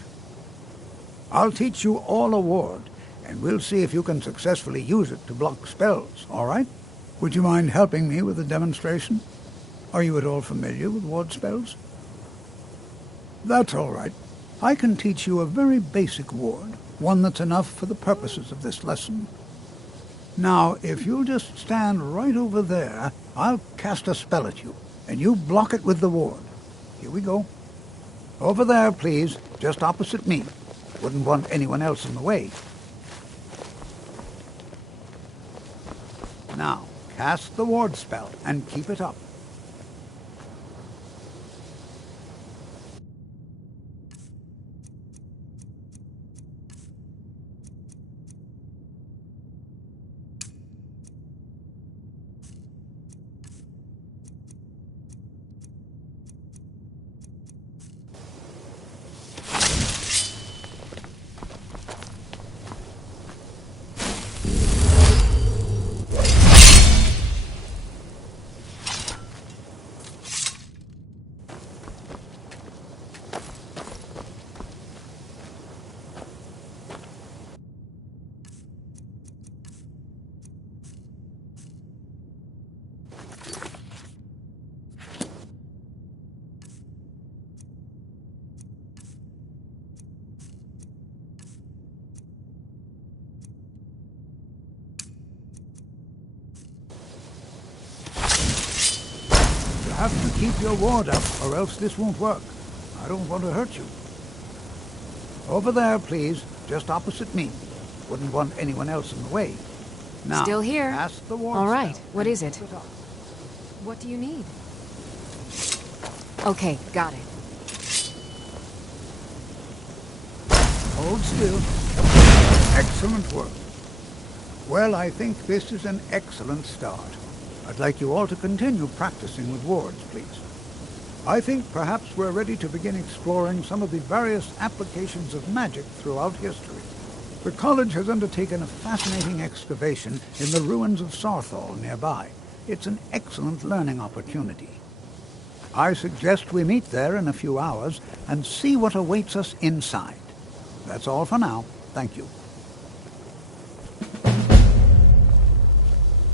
I'll teach you all a ward, and we'll see if you can successfully use it to block spells, all right? Would you mind helping me with a demonstration? Are you at all familiar with ward spells? That's all right. I can teach you a very basic ward, one that's enough for the purposes of this lesson. Now, if you'll just stand right over there, I'll cast a spell at you, and you block it with the ward. Here we go. Over there, please, just opposite me. Wouldn't want anyone else in the way. Now, cast the ward spell, and keep it up. You have to keep your ward up, or else this won't work. I don't want to hurt you. Over there, please, just opposite me. Wouldn't want anyone else in the way. Now, Still here. cast the ward All right. spell What and is it? keep up. What do you need? Okay, got it. Hold still. Excellent work. Well, I think this is an excellent start. I'd like you all to continue practicing with wards, please. I think perhaps we're ready to begin exploring some of the various applications of magic throughout history. The college has undertaken a fascinating excavation in the ruins of Sarthal nearby. It's an excellent learning opportunity. I suggest we meet there in a few hours and see what awaits us inside. That's all for now. Thank you.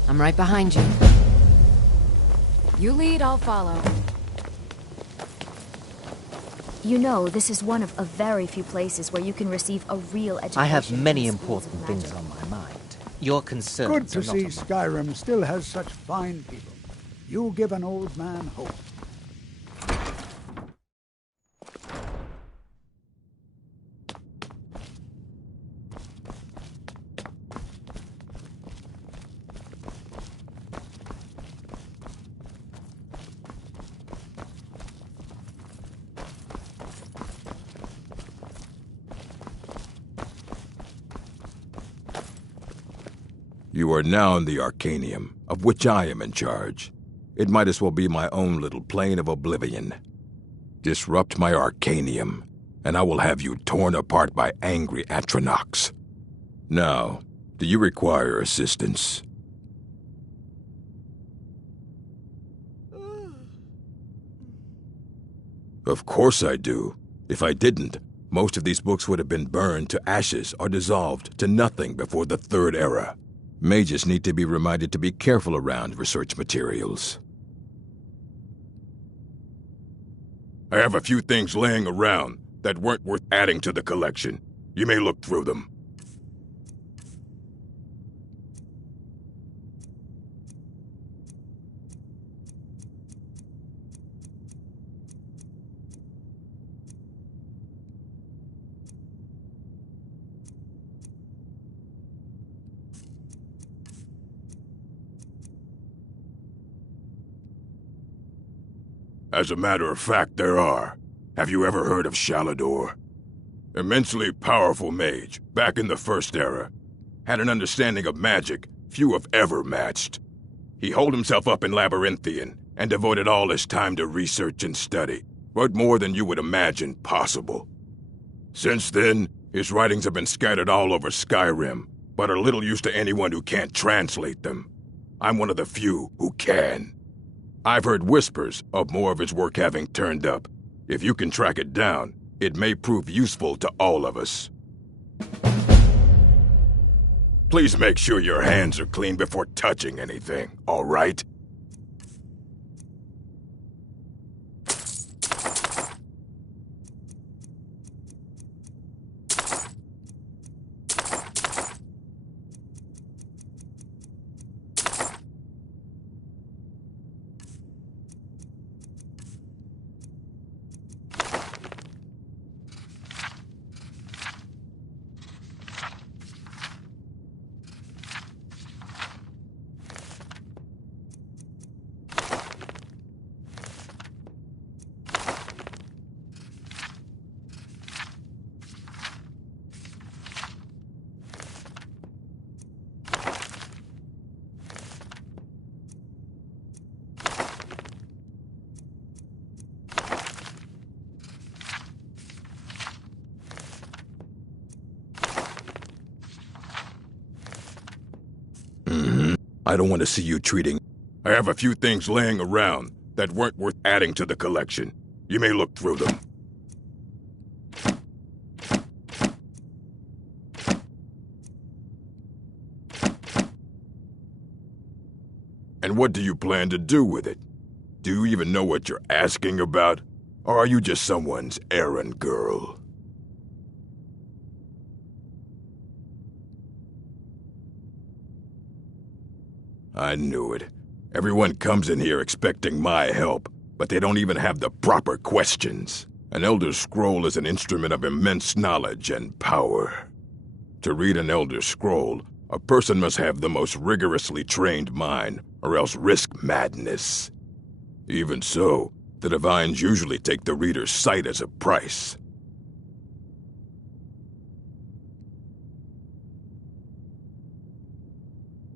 I'm right behind you. You lead, I'll follow. You know, this is one of a very few places where you can receive a real education. I have many in schools important of things magic. on my mind. Your concerns Good to are not see on Skyrim still has such fine people. You give an old man hope. You are now in the Arcanium, of which I am in charge. It might as well be my own little plane of oblivion. Disrupt my Arcanium, and I will have you torn apart by angry Atronachs. Now, do you require assistance? Of course I do. If I didn't, most of these books would have been burned to ashes or dissolved to nothing before the Third Era. Mages need to be reminded to be careful around research materials. I have a few things laying around that weren't worth adding to the collection. You may look through them. As a matter of fact, there are. Have you ever heard of Shalador? Immensely powerful mage, back in the First Era. Had an understanding of magic few have ever matched. He holed himself up in Labyrinthian and devoted all his time to research and study, but more than you would imagine possible. Since then, his writings have been scattered all over Skyrim, but are little use to anyone who can't translate them. I'm one of the few who can. I've heard whispers of more of his work having turned up. If you can track it down, it may prove useful to all of us. Please make sure your hands are clean before touching anything, all right? I don't want to see you treating... I have a few things laying around that weren't worth adding to the collection. You may look through them. And what do you plan to do with it? Do you even know what you're asking about? Or are you just someone's errand girl? I knew it. Everyone comes in here expecting my help, but they don't even have the proper questions. An Elder Scroll is an instrument of immense knowledge and power. To read an Elder Scroll, a person must have the most rigorously trained mind, or else risk madness. Even so, The divines usually take the reader's sight as a price.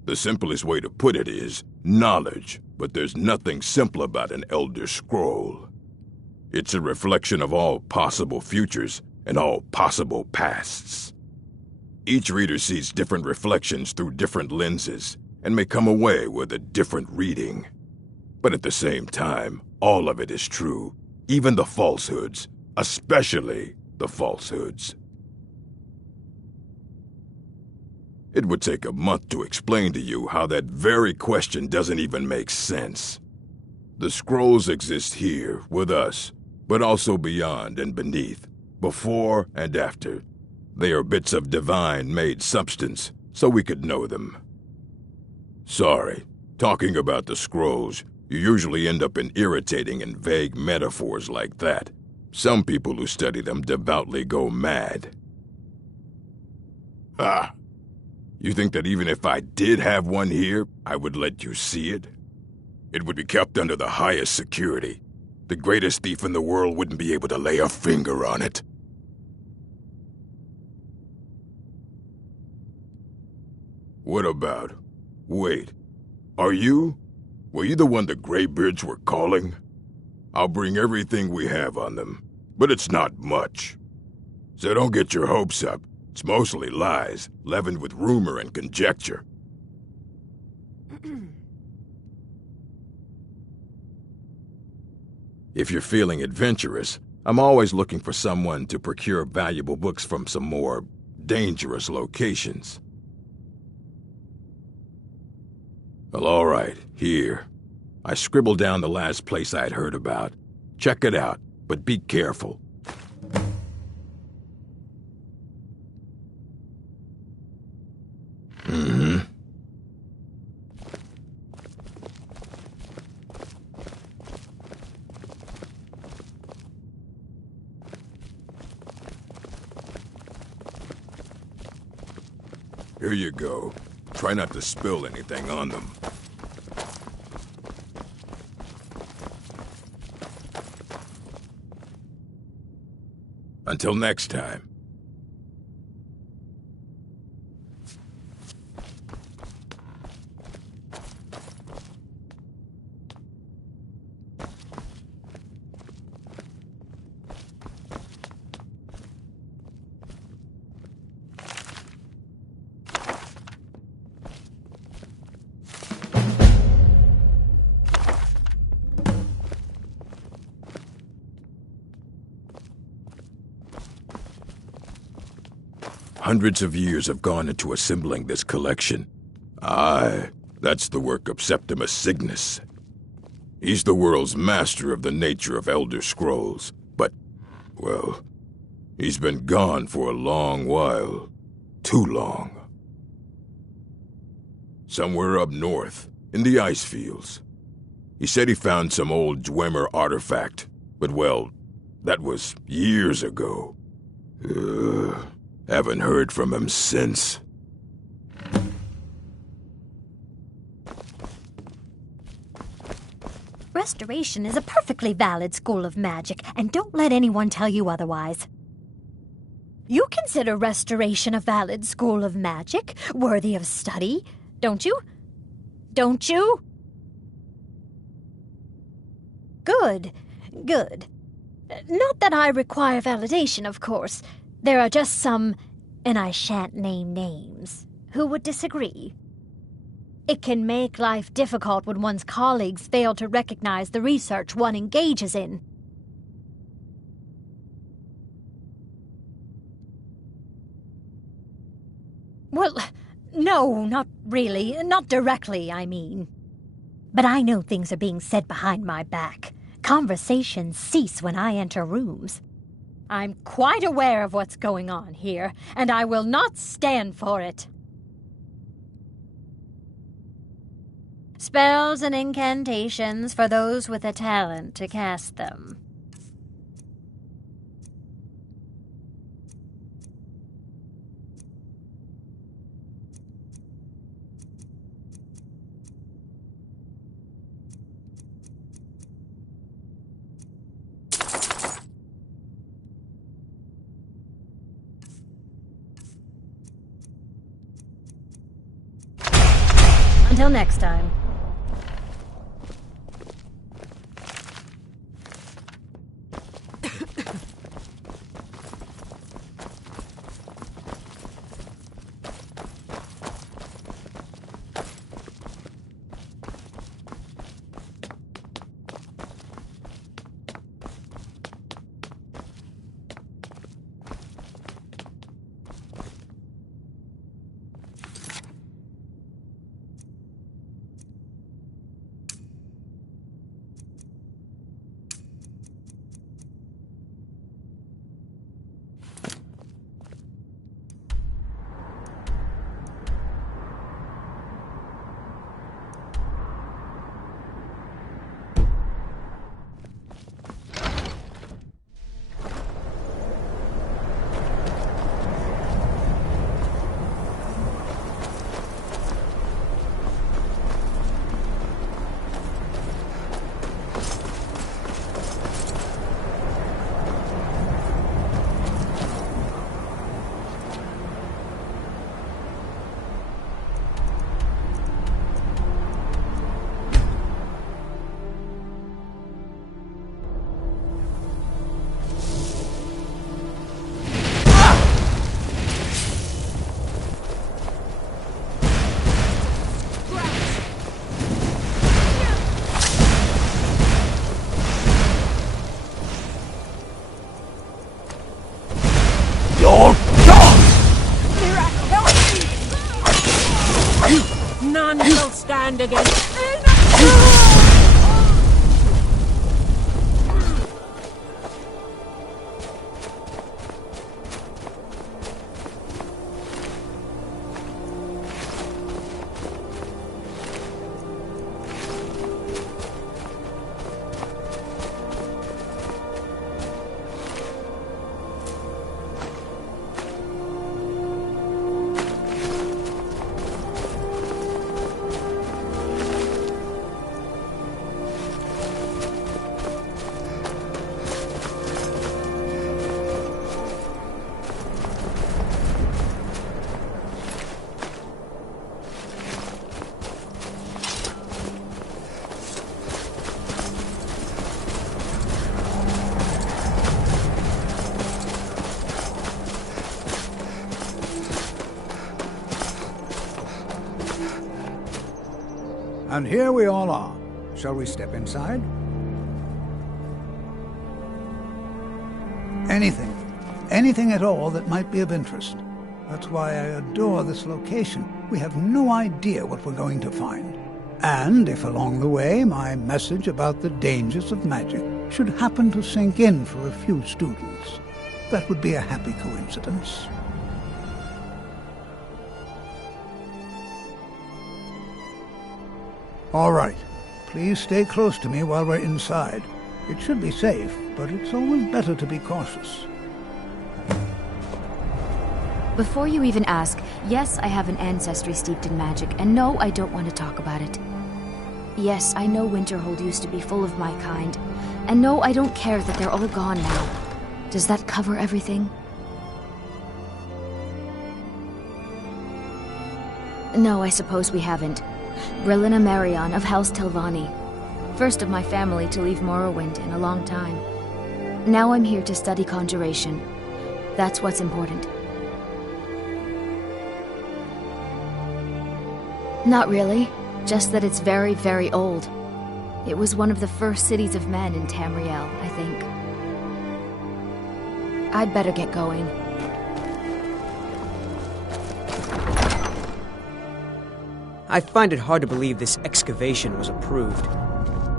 The simplest way to put it is knowledge, but there's nothing simple about an Elder Scroll. It's a reflection of all possible futures and all possible pasts. Each reader sees different reflections through different lenses and may come away with a different reading. But at the same time, all of it is true, even the falsehoods, especially the falsehoods. It would take a month to explain to you how that very question doesn't even make sense. The scrolls exist here, with us, but also beyond and beneath, before and after. They are bits of divine-made substance, so we could know them. Sorry, talking about the scrolls, you usually end up in irritating and vague metaphors like that. Some people who study them devoutly go mad. Ah, you think that even if I did have one here, I would let you see it? It would be kept under the highest security. The greatest thief in the world wouldn't be able to lay a finger on it. What about? Wait, were you the one the Greybeards were calling? I'll bring everything we have on them, but it's not much. So don't get your hopes up. It's mostly lies, leavened with rumor and conjecture. If you're feeling adventurous, I'm always looking for someone to procure valuable books from some more dangerous locations. Well, all right, here. I scribbled down the last place I'd heard about. Check it out, but be careful. Mm-hmm. Here you go. Try not to spill anything on them. Until next time. Hundreds of years have gone into assembling this collection. Aye, that's the work of Septimus Cygnus. He's the world's master of the nature of Elder Scrolls, but, well, he's been gone for a long while. Too long. Somewhere up north, in the ice fields. He said he found some old Dwemer artifact, but well, that was years ago. Haven't heard from him since. Restoration is a perfectly valid school of magic, and don't let anyone tell you otherwise. You consider Restoration a valid school of magic, worthy of study, don't you? Don't you? Good, good. Not that I require validation, of course. There are just some, and I shan't name names, who would disagree. It can make life difficult when one's colleagues fail to recognize the research one engages in. Well, no, not really. Not directly, I mean. But I know things are being said behind my back. Conversations cease when I enter rooms. I'm quite aware of what's going on here, and I will not stand for it. Spells and incantations for those with a talent to cast them. Until next time. None will stand against. And here we all are. Shall we step inside? Anything at all that might be of interest. That's why I adore this location. We have no idea what we're going to find. And if along the way my message about the dangers of magic should happen to sink in for a few students, that would be a happy coincidence. All right. Please stay close to me while we're inside. It should be safe, but it's always better to be cautious. Before you even ask, yes, I have an ancestry steeped in magic, and no, I don't want to talk about it. Yes, I know Winterhold used to be full of my kind, and no, I don't care that they're all gone now. Does that cover everything? No, I suppose we haven't. Brillina Marion of House Telvanni. First of my family to leave Morrowind in a long time. Now I'm here to study conjuration. That's what's important. Not really. Just that it's very, very old. It was one of the first cities of men in Tamriel, I think. I'd better get going. I find it hard to believe this excavation was approved.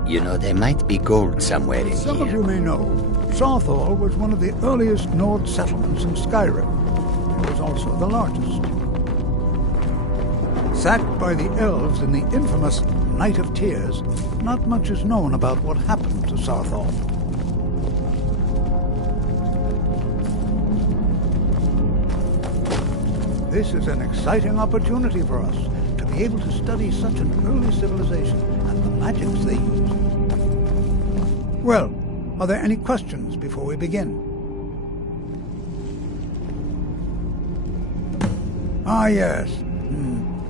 You know, there might be gold somewhere in Some here. of you may know, Sarthor was one of the earliest Nord settlements in Skyrim. It was also the largest. Sacked by the elves in the infamous Night of Tears, not much is known about what happened to Sarthor. This is an exciting opportunity for us to be able to study such an early civilization and the magics they used. Well, are there any questions before we begin? Ah, yes.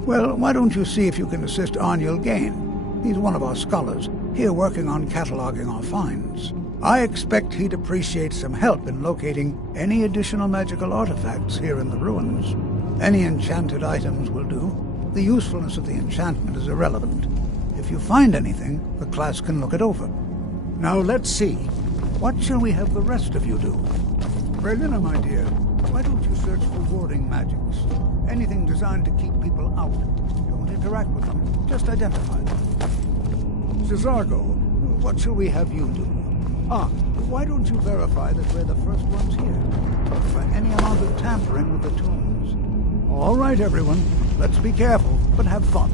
Well, why don't you see if you can assist Arniel Gain? He's one of our scholars, here working on cataloging our finds. I expect he'd appreciate some help in locating any additional magical artifacts here in the ruins. Any enchanted items will do. The usefulness of the enchantment is irrelevant. If you find anything, the class can look it over. Now let's see. What shall we have the rest of you do? Brelina, my dear, why don't you search for warding magics? Anything designed to keep people out. Don't interact with them, just identify them. Cesargo, what shall we have you do? Why don't you verify that we're the first ones here? Look for any amount of tampering with the tombs. All right, everyone. Let's be careful, but have fun.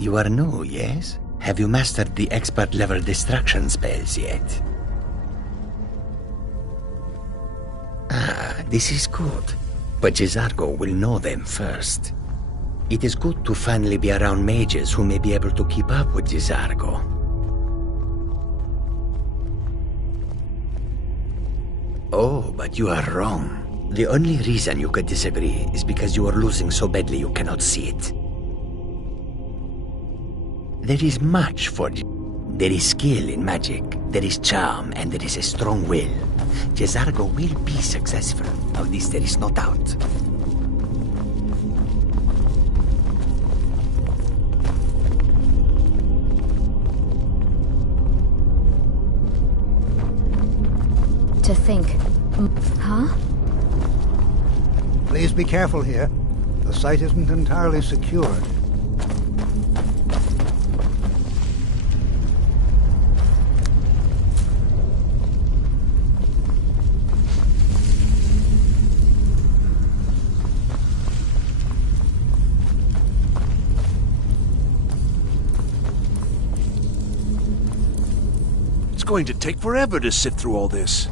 You are new, yes? Have you mastered the expert-level distraction spells yet? This is good. But Cesargo will know them first. It is good to finally be around mages who may be able to keep up with Cesargo. Oh, but you are wrong. The only reason you could disagree is because you are losing so badly you cannot see it. There is much for you. There is skill in magic, there is charm, and there is a strong will. Cesargo will be successful. Of this there is no doubt. To think... Huh? Please be careful here. The site isn't entirely secured. It's going to take forever to sift through all this.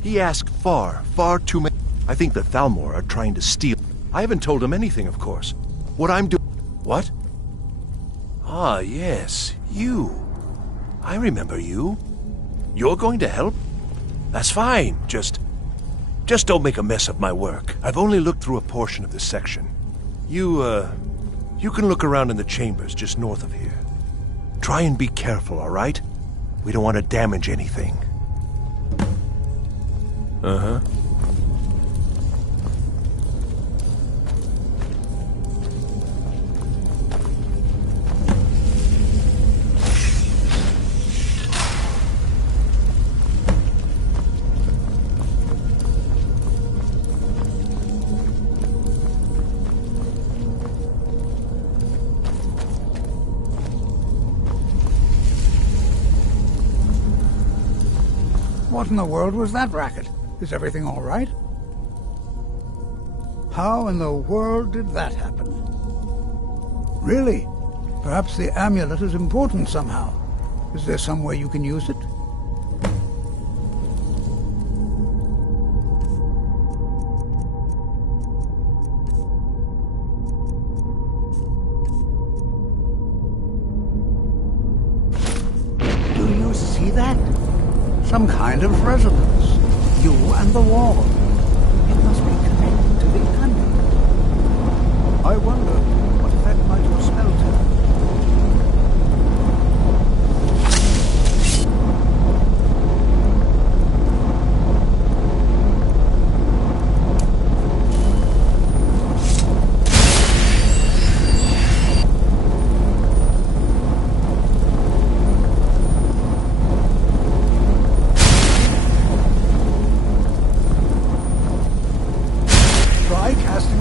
He asked far too many. I think the Thalmor are trying to steal. I haven't told him anything, of course. What I'm doing... What? Ah, yes, you. I remember you. You're going to help? That's fine. Just don't make a mess of my work. I've only looked through a portion of this section. You can look around in the chambers just north of here. Try and be careful, all right? We don't want to damage anything. Uh-huh. What in the world was that racket? Is everything all right? How in the world did that happen? Really? Perhaps the amulet is important somehow. Is there some way you can use it? Do you see that? Some kind of resonance. You and the wall. It must be connected to the amulet. I wonder, what effect might your spell have?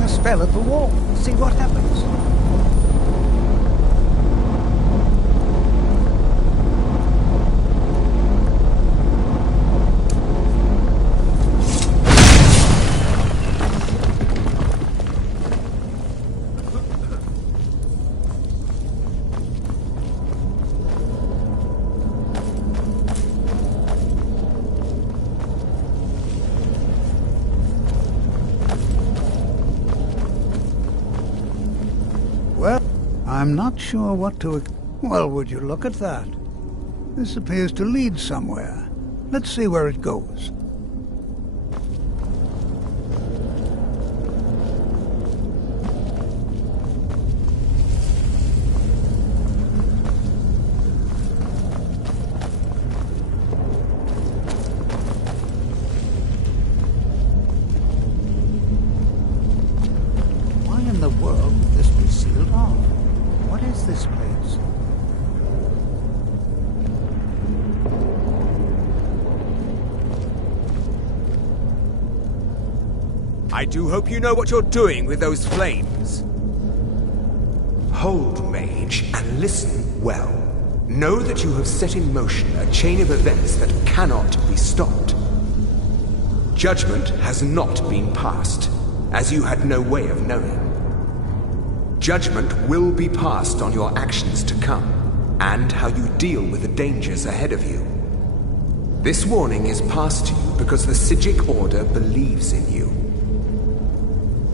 Spell at the wall. See what happens. I'm not sure what to... Well, would you look at that? This appears to lead somewhere. Let's see where it goes. Why in the world would this be sealed off? What is this place? I do hope you know what you're doing with those flames. Hold, mage, and listen well. Know that you have set in motion a chain of events that cannot be stopped. Judgment has not been passed, as you had no way of knowing. Judgment will be passed on your actions to come, and how you deal with the dangers ahead of you. This warning is passed to you because the Psijic Order believes in you.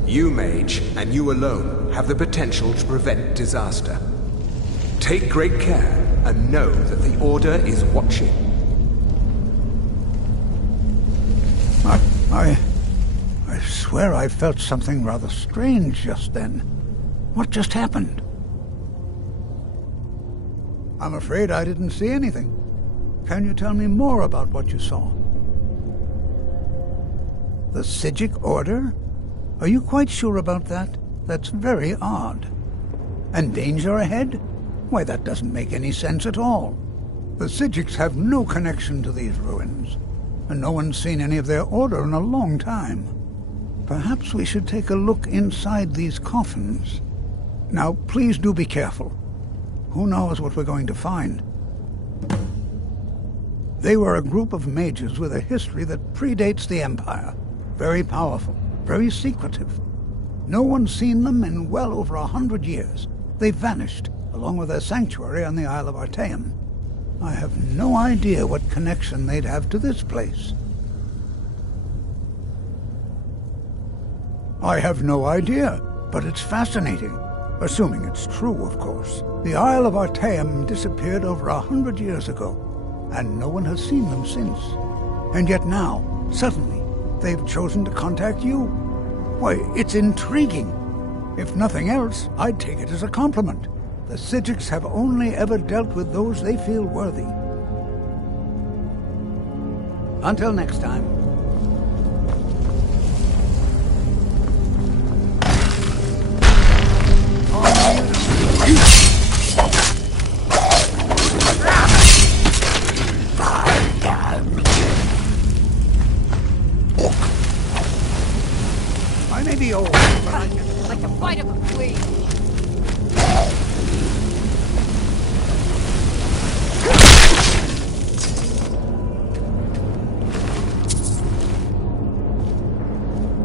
You, mage, and you alone, have the potential to prevent disaster. Take great care, and know that the Order is watching. I swear I felt something rather strange just then. What just happened? I'm afraid I didn't see anything. Can you tell me more about what you saw? The Psijic Order? Are you quite sure about that? That's very odd. And danger ahead? Why, that doesn't make any sense at all. The Psijics have no connection to these ruins, and no one's seen any of their order in a long time. Perhaps we should take a look inside these coffins. Now, please do be careful. Who knows what we're going to find? They were a group of mages with a history that predates the Empire. Very powerful. Very secretive. No one's seen them in well over 100 years. They vanished, along with their sanctuary on the Isle of Artaeum. I have no idea what connection they'd have to this place. I have no idea, but it's fascinating. Assuming it's true, of course. The Isle of Artaeum disappeared over 100 years ago, and no one has seen them since. And yet now, suddenly, they've chosen to contact you. Why, it's intriguing. If nothing else, I'd take it as a compliment. The Psijics have only ever dealt with those they feel worthy. Until next time. I may be old, but like the bite of a flea.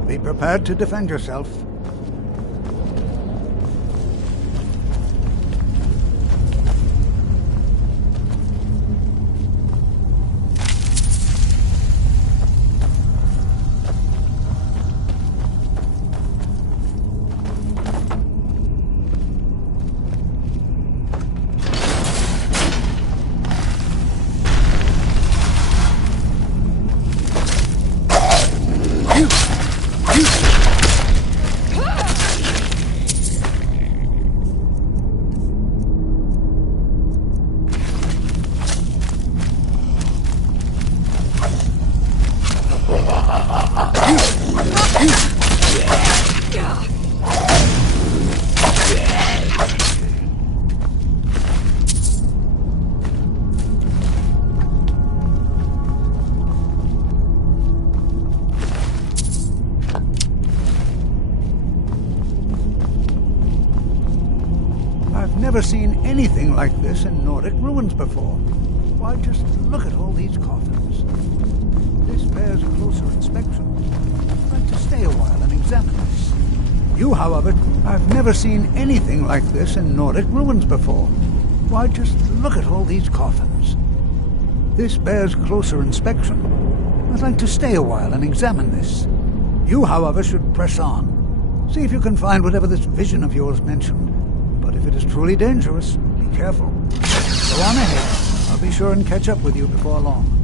Be prepared to defend yourself. Never seen anything like this in Nordic ruins before. Why, just look at all these coffins. This bears a closer inspection. I'd like to stay a while and examine this. You, however, I've never seen anything like this in Nordic ruins before. Why, just look at all these coffins. This bears closer inspection. I'd like to stay a while and examine this. You, however, should press on. See if you can find whatever this vision of yours mentioned. But if it is truly dangerous, be careful. Go on ahead. I'll be sure and catch up with you before long.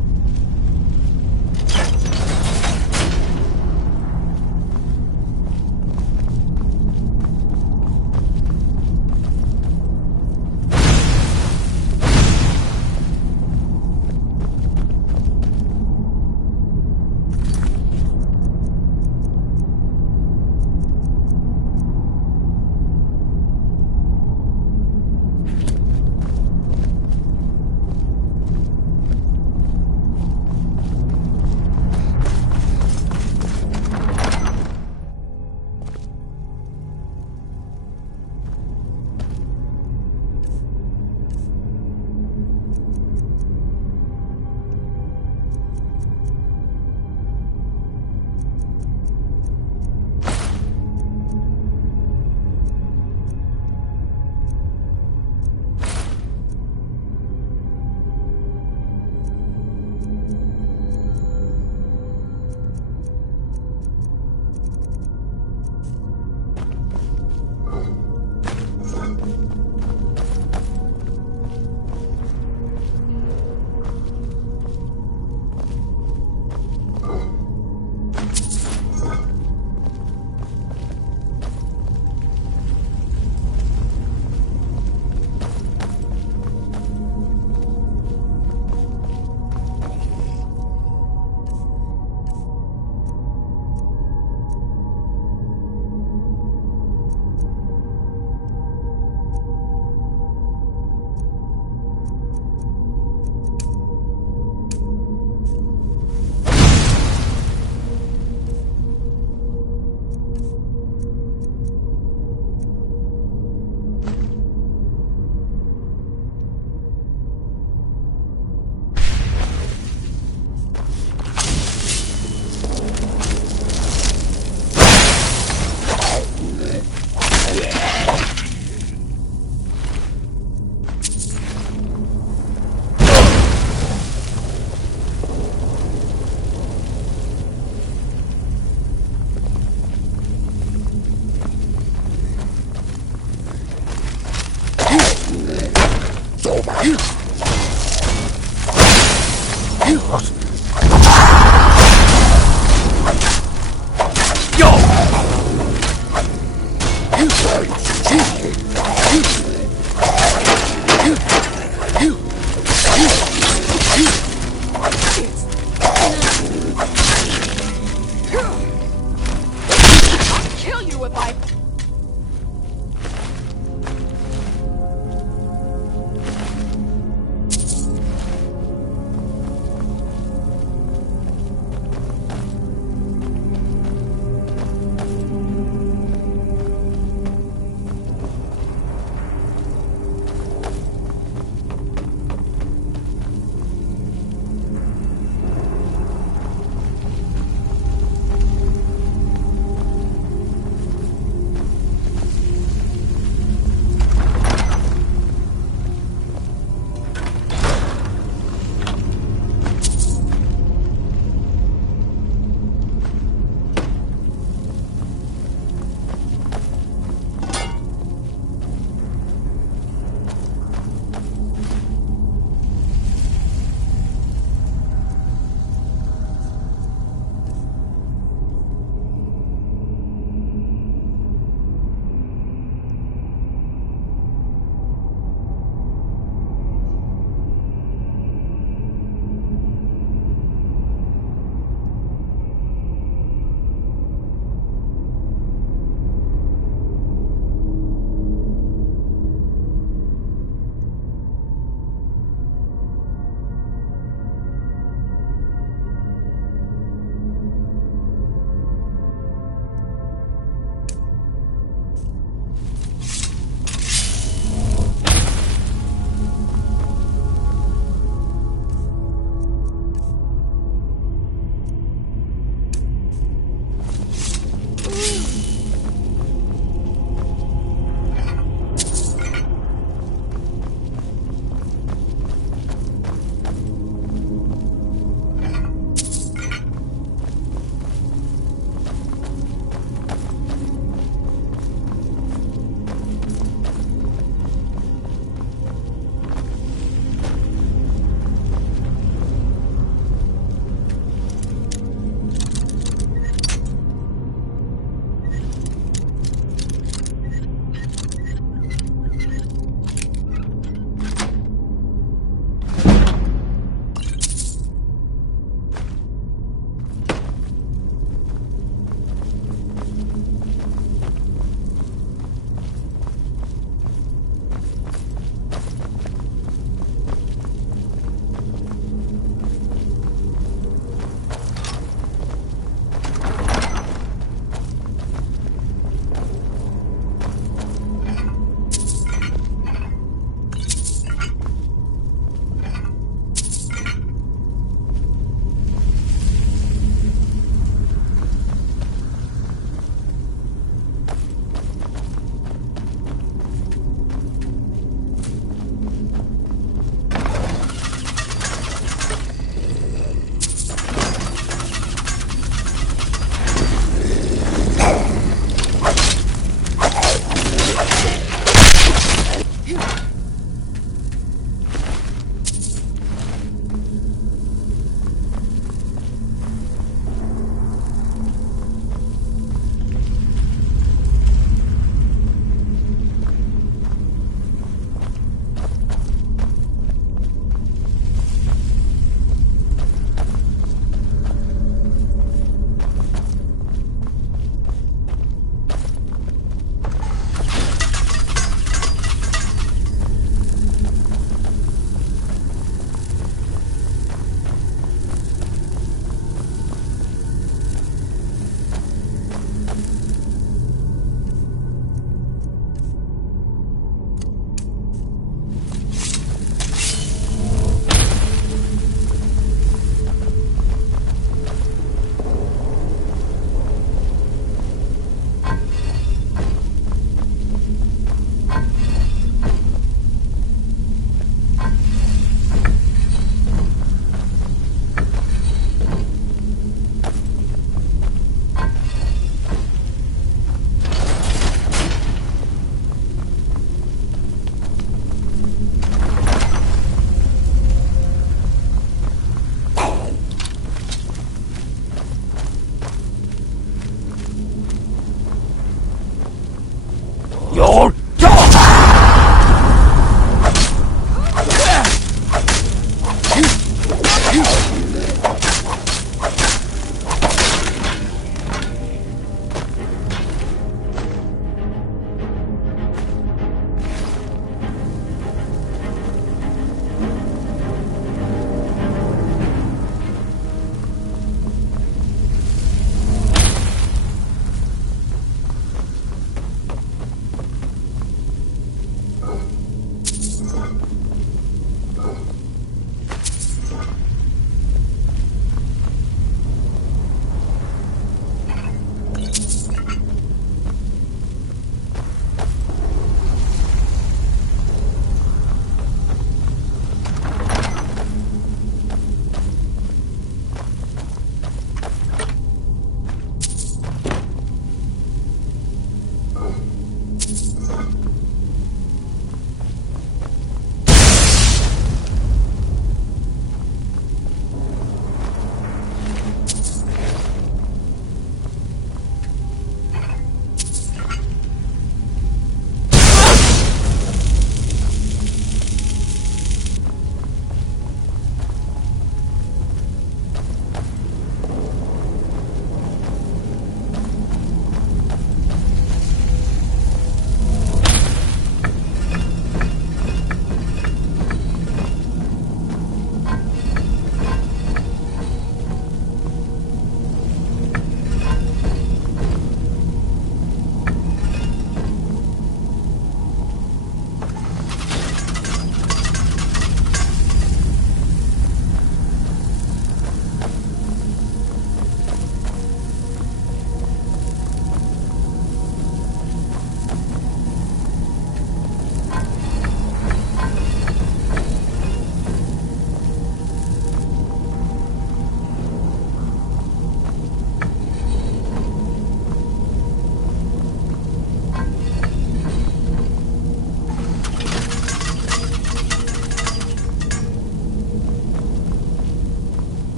Your dog!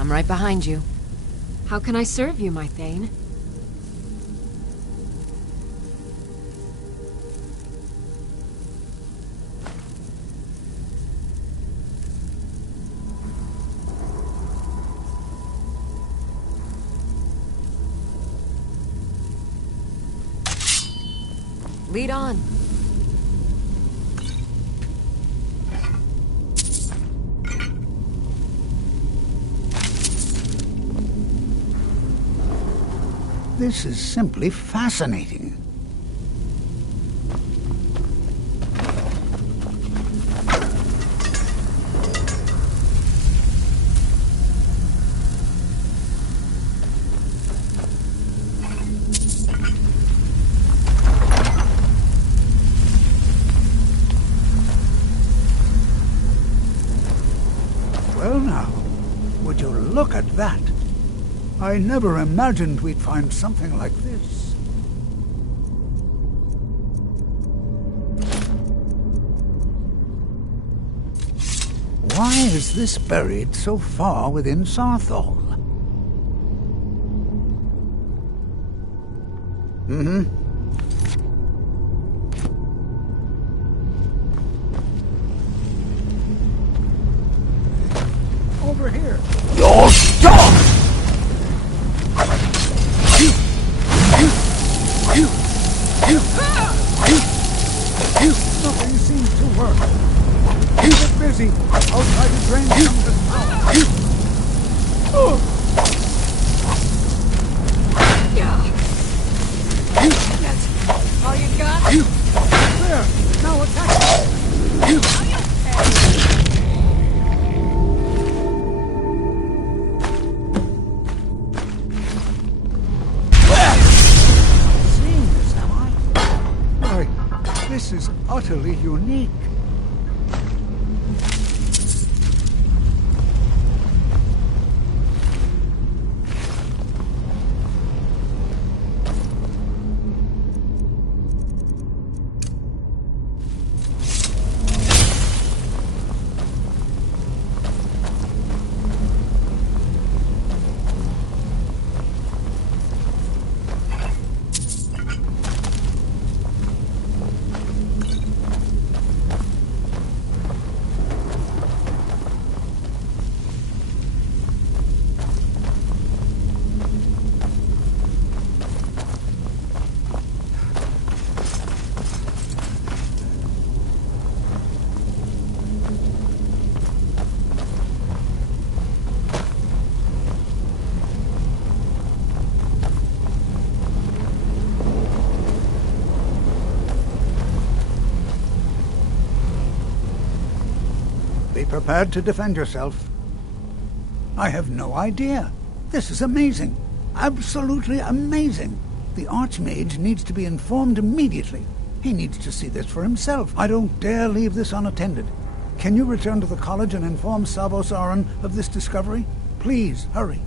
I'm right behind you. How can I serve you, my Thane? Lead on. This is simply fascinating. Well now, would you look at that? I never imagined we'd find something like this. Why is this buried so far within Sarthol? Over here. Your dog! Nothing seems to work. Get busy. I'll try to drain some of this power. That's all you got? There. Now attack. utterly unique. Be prepared to defend yourself. I have no idea. This is amazing. Absolutely amazing. The Archmage needs to be informed immediately. He needs to see this for himself. I don't dare leave this unattended. Can you return to the college and inform Savos Aran of this discovery? Please, hurry.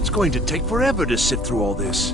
It's going to take forever to sit through all this.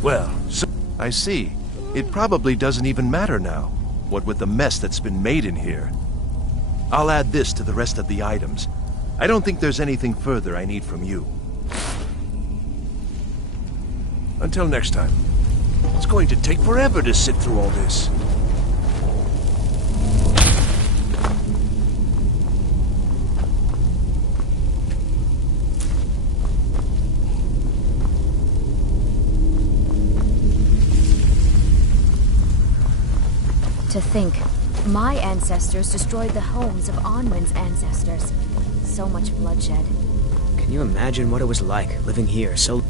Well, so I see. It probably doesn't even matter now, what with the mess that's been made in here. I'll add this to the rest of the items. I don't think there's anything further I need from you. Until next time. It's going to take forever to sit through all this. To think, my ancestors destroyed the homes of Onwin's ancestors. So much bloodshed. Can you imagine what it was like, living here so...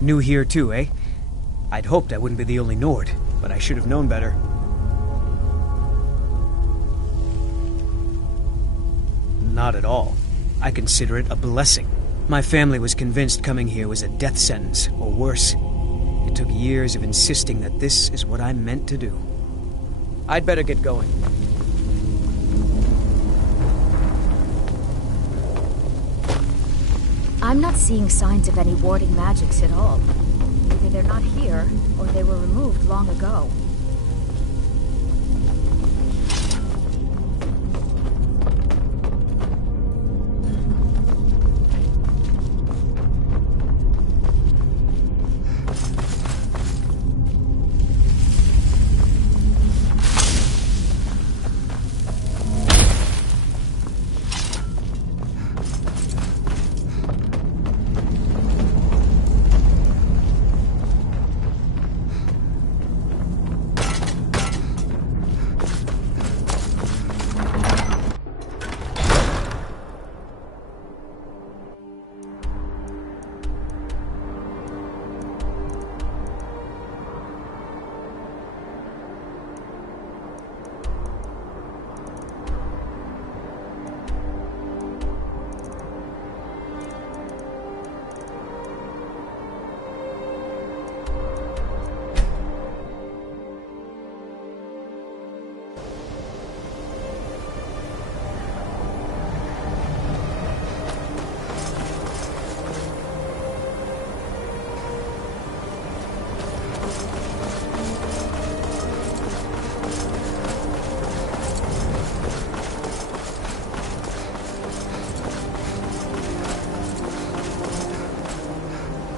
New here too, eh? I'd hoped I wouldn't be the only Nord, but I should have known better. not at all. I consider it a blessing. My family was convinced coming here was a death sentence, or worse. It took years of insisting that this is what I meant to do. I'd better get going. I'm not seeing signs of any warding magics at all. Either they're not here, or they were removed long ago.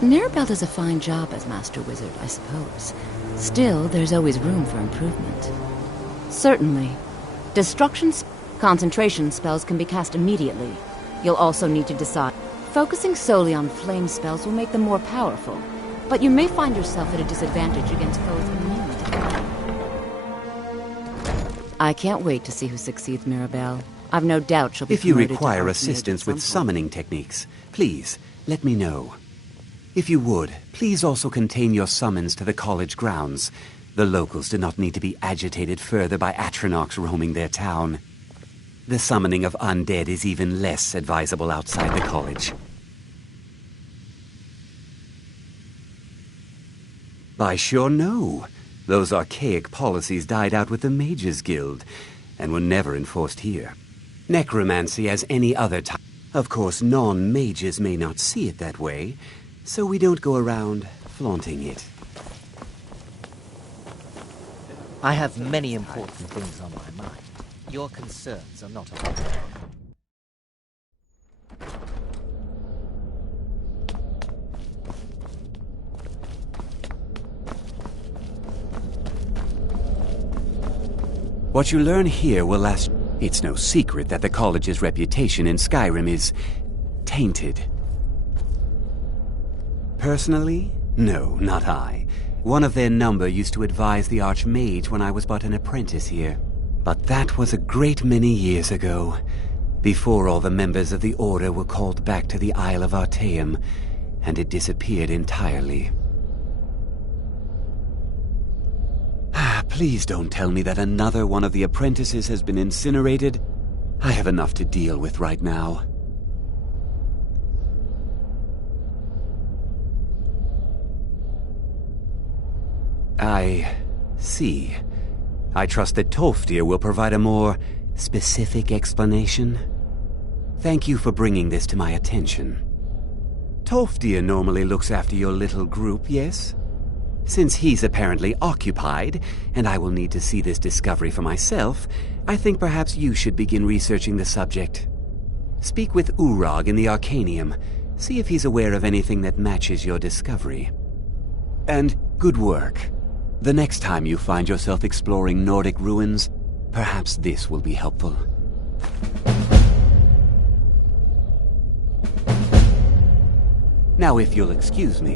Mirabelle does a fine job as Master Wizard, I suppose. Still, there's always room for improvement. Certainly. Concentration spells can be cast immediately. You'll also need to decide. Focusing solely on flame spells will make them more powerful, but you may find yourself at a disadvantage against foes immune to them. I can't wait to see who succeeds, Mirabelle. I've no doubt she'll be If you promoted to require Archmage assistance at some with point. summoning techniques, please let me know. If you would, please also contain your summons to the college grounds. The locals do not need to be agitated further by Atronachs roaming their town. The summoning of undead is even less advisable outside the college. I sure know. Those archaic policies died out with the Mages Guild, and were never enforced here. Necromancy as any other type. Of course, non-mages may not see it that way, so we don't go around flaunting it. I have many important things on my mind. Your concerns are not of mine. What you learn here will last. It's no secret that the college's reputation in Skyrim is tainted. Personally? No, not I. One of their number used to advise the Archmage when I was but an apprentice here. But that was a great many years ago, before all the members of the Order were called back to the Isle of Artaeum, and it disappeared entirely. Please don't tell me that another one of the apprentices has been incinerated. I have enough to deal with right now. I see. I trust that Tolfdir will provide a more specific explanation. Thank you for bringing this to my attention. Tolfdir normally looks after your little group, yes? Since he's apparently occupied, and I will need to see this discovery for myself, I think perhaps you should begin researching the subject. Speak with Urag in the Arcanium. See if he's aware of anything that matches your discovery. And good work. The next time you find yourself exploring Nordic ruins, perhaps this will be helpful. Now, if you'll excuse me.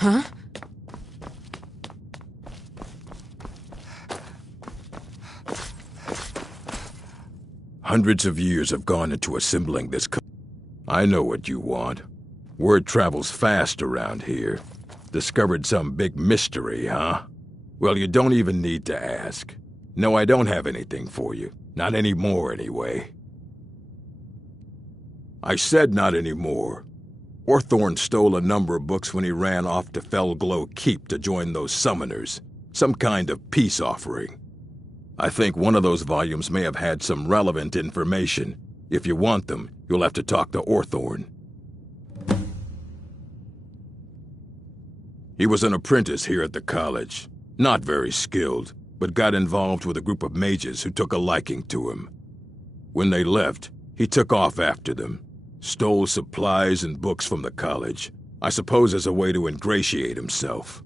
Huh? Hundreds of years have gone into assembling this I know what you want. Word travels fast around here. Discovered some big mystery, huh? Well, you don't even need to ask. No, I don't have anything for you. Not anymore, anyway. I said not anymore. Orthorn stole a number of books when he ran off to Felglow Keep to join those summoners. Some kind of peace offering. I think one of those volumes may have had some relevant information. If you want them, you'll have to talk to Orthorn. He was an apprentice here at the college. Not very skilled, but got involved with a group of mages who took a liking to him. When they left, he took off after them. Stole supplies and books from the college. I suppose as a way to ingratiate himself.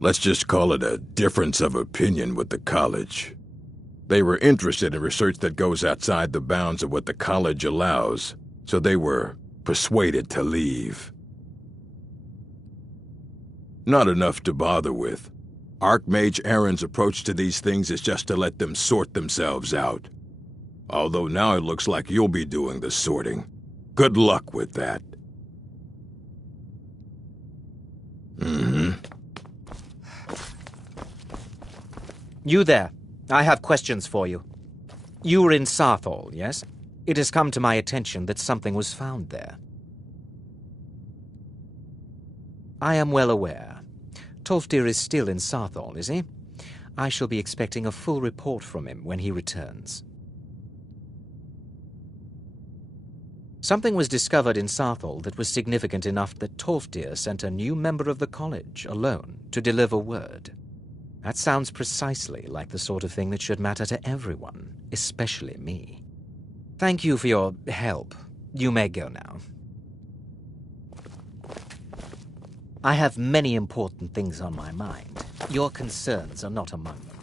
Let's just call it a difference of opinion with the college. They were interested in research that goes outside the bounds of what the college allows, so they were persuaded to leave. Not enough to bother with. Archmage Aaron's approach to these things is just to let them sort themselves out. Although now it looks like you'll be doing the sorting. Good luck with that. You there. I have questions for you. You were in Sarthal, yes? It has come to my attention that something was found there. I am well aware. Tolfdir is still in Sarthal, is he? I shall be expecting a full report from him when he returns. Something was discovered in Sarthal that was significant enough that Tolfdir sent a new member of the college, alone, to deliver word. That sounds precisely like the sort of thing that should matter to everyone, especially me. Thank you for your help. You may go now. I have many important things on my mind. Your concerns are not among them.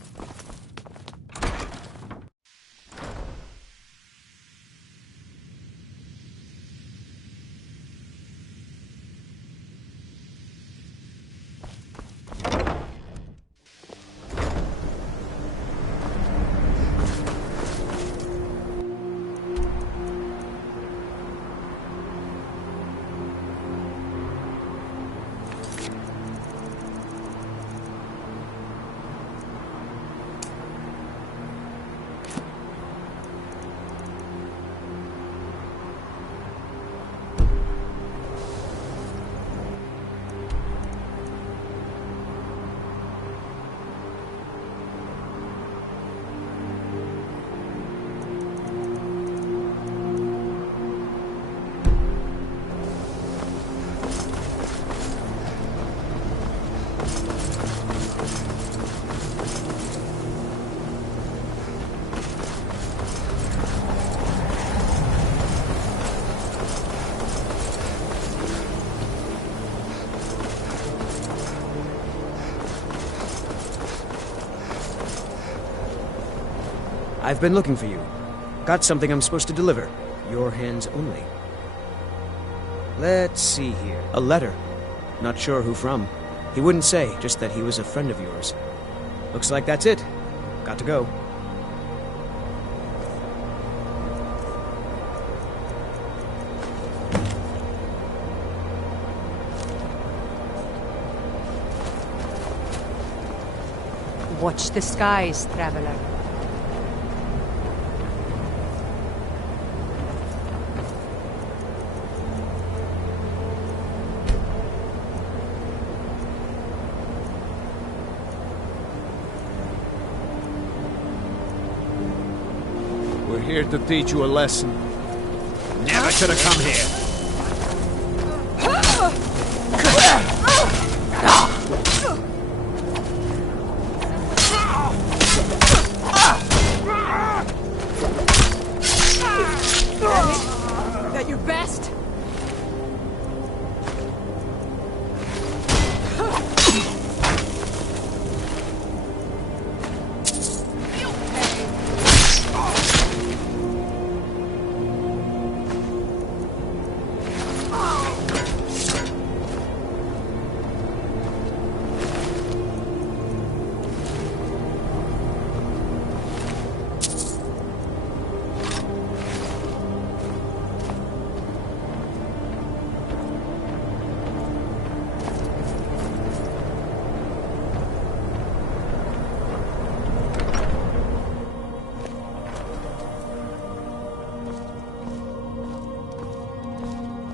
I've been looking for you. Got something I'm supposed to deliver. Your hands only. Let's see here. A letter. Not sure who from. He wouldn't say, just that he was a friend of yours. Looks like that's it. Got to go. Watch the skies, traveler. We're here to teach you a lesson. Never should have come here. That your best?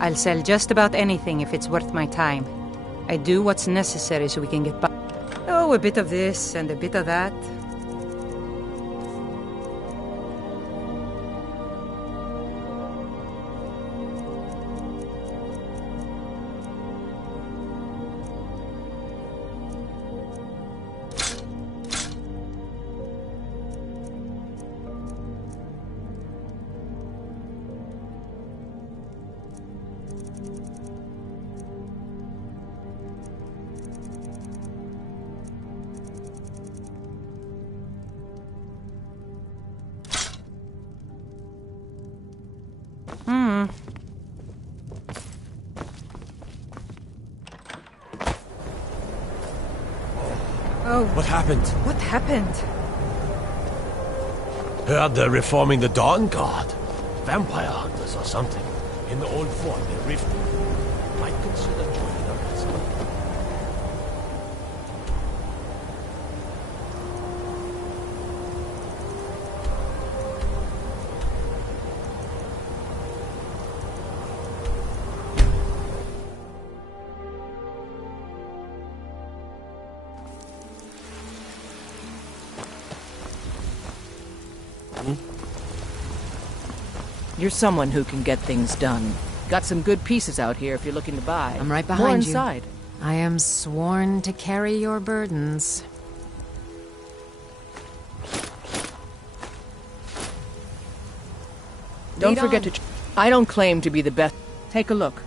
I'll sell just about anything if it's worth my time. I do what's necessary so we can get by. Oh, a bit of this and a bit of that. Oh. What happened? What happened? Heard they're reforming the Dawn Guard. Vampire hunters or something. In the old fort near Riften. Might consider joining them at some point. You're someone who can get things done. Got some good pieces out here if you're looking to buy. I'm right More behind you. inside. I am sworn to carry your burdens. Don't Lead forget on. to... I don't claim to be the best. Take a look.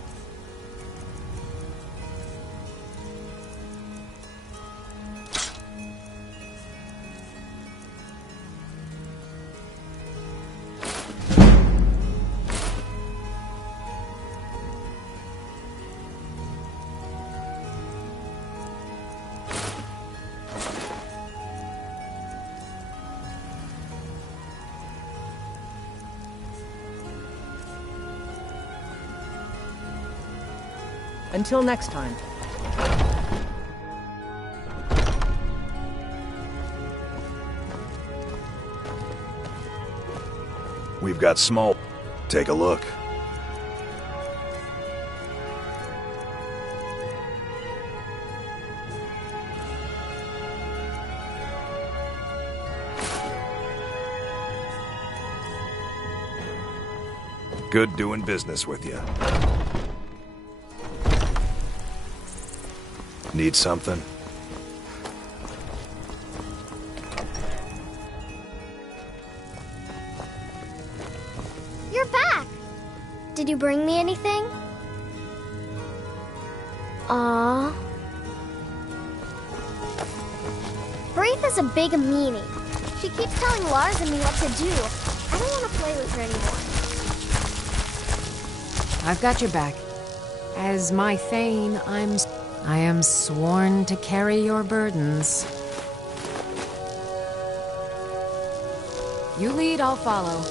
Until next time. We've got small. Take a look. Good doing business with you. Need something? You're back! Did you bring me anything? Aww. Braith has a big meanie. She keeps telling Lars and me what to do. I don't want to play with her anymore. I've got your back. As my Thane, I am sworn to carry your burdens. You lead, I'll follow.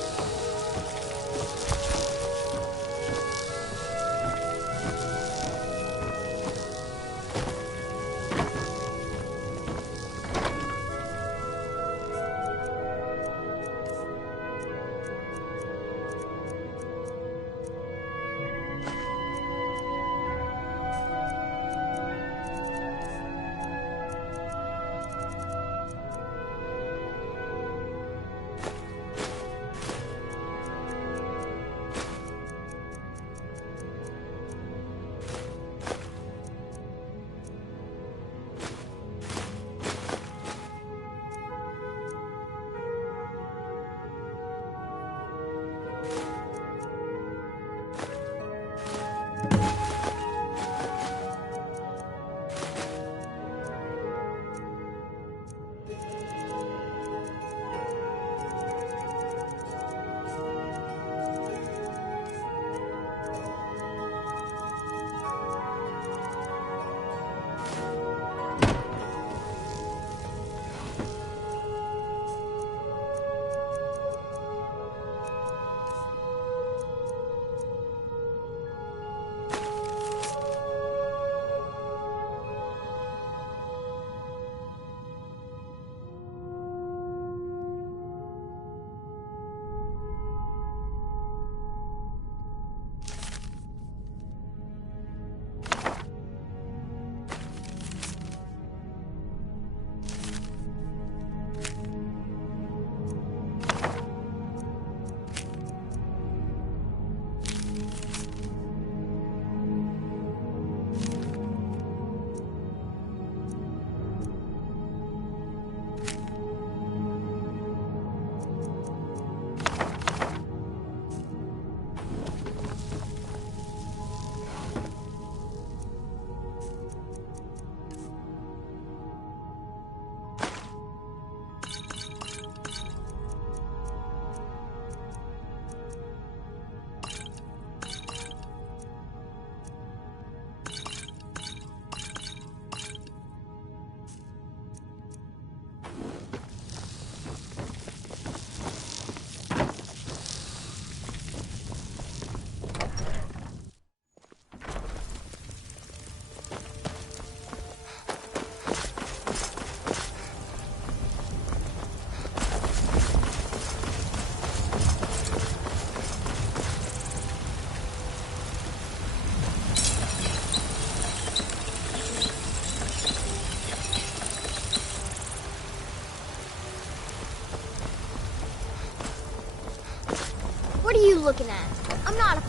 What are you looking at? I'm not a...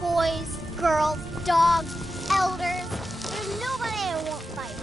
Boys, girls, dogs, elders. There's nobody I won't fight.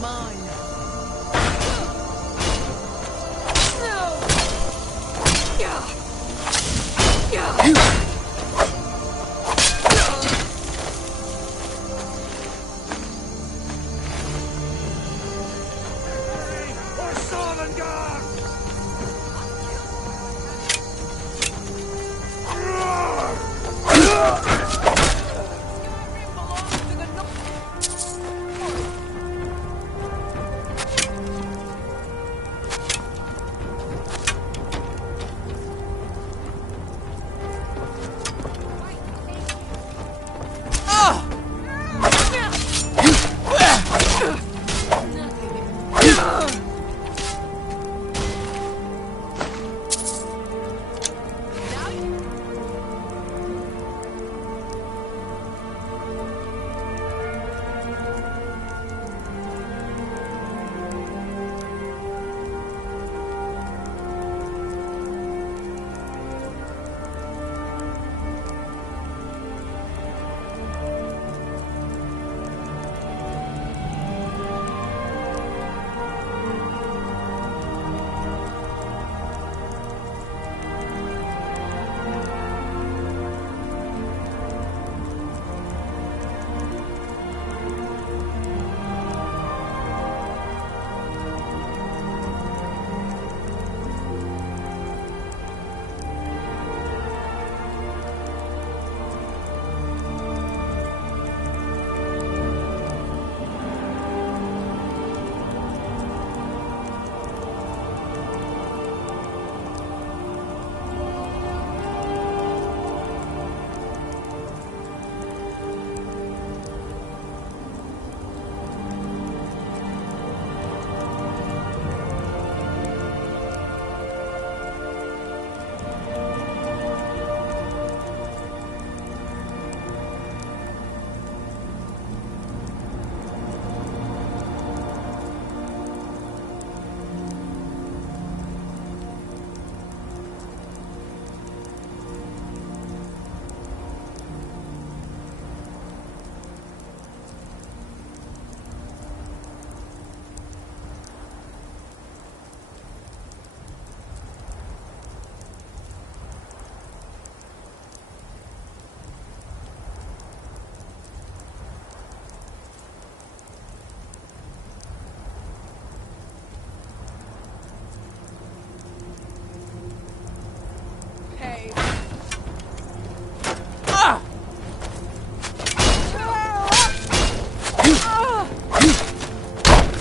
mine.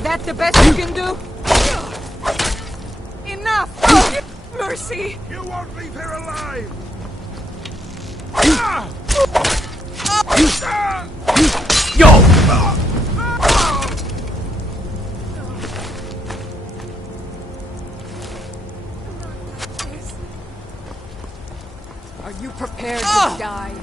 That the best you can do? Enough! Mercy! You won't leave here alive! Yo! Are you prepared to die?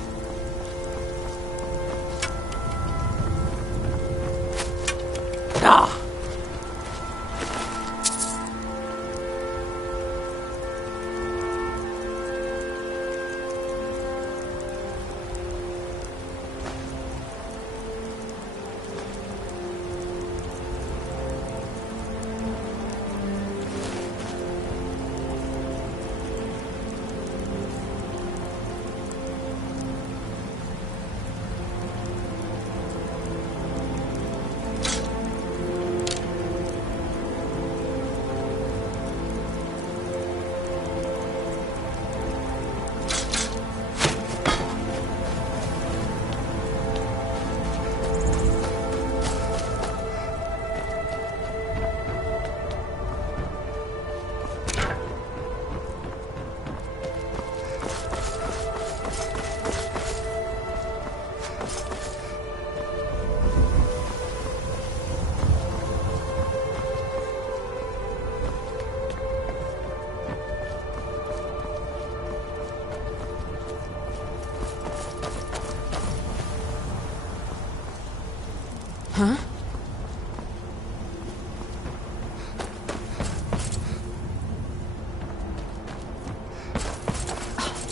Huh?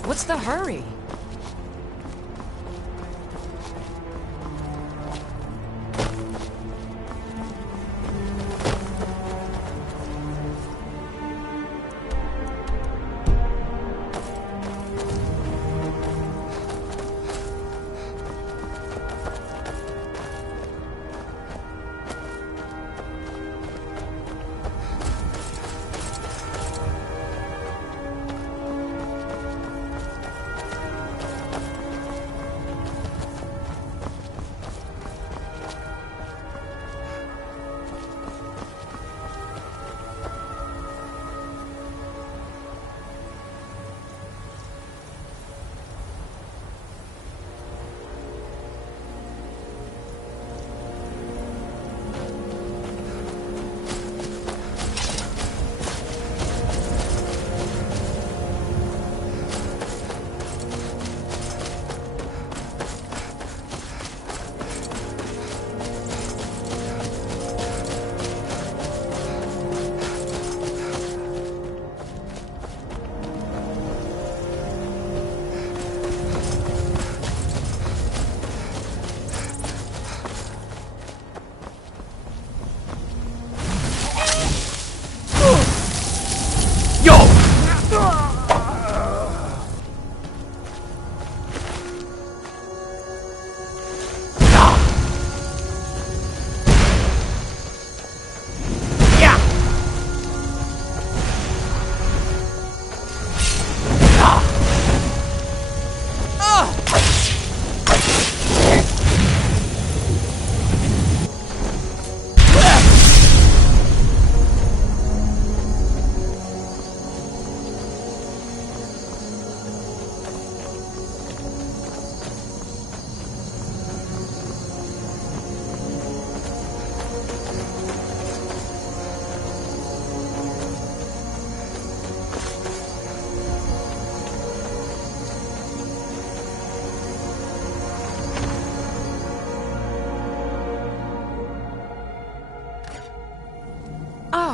What's the hurry?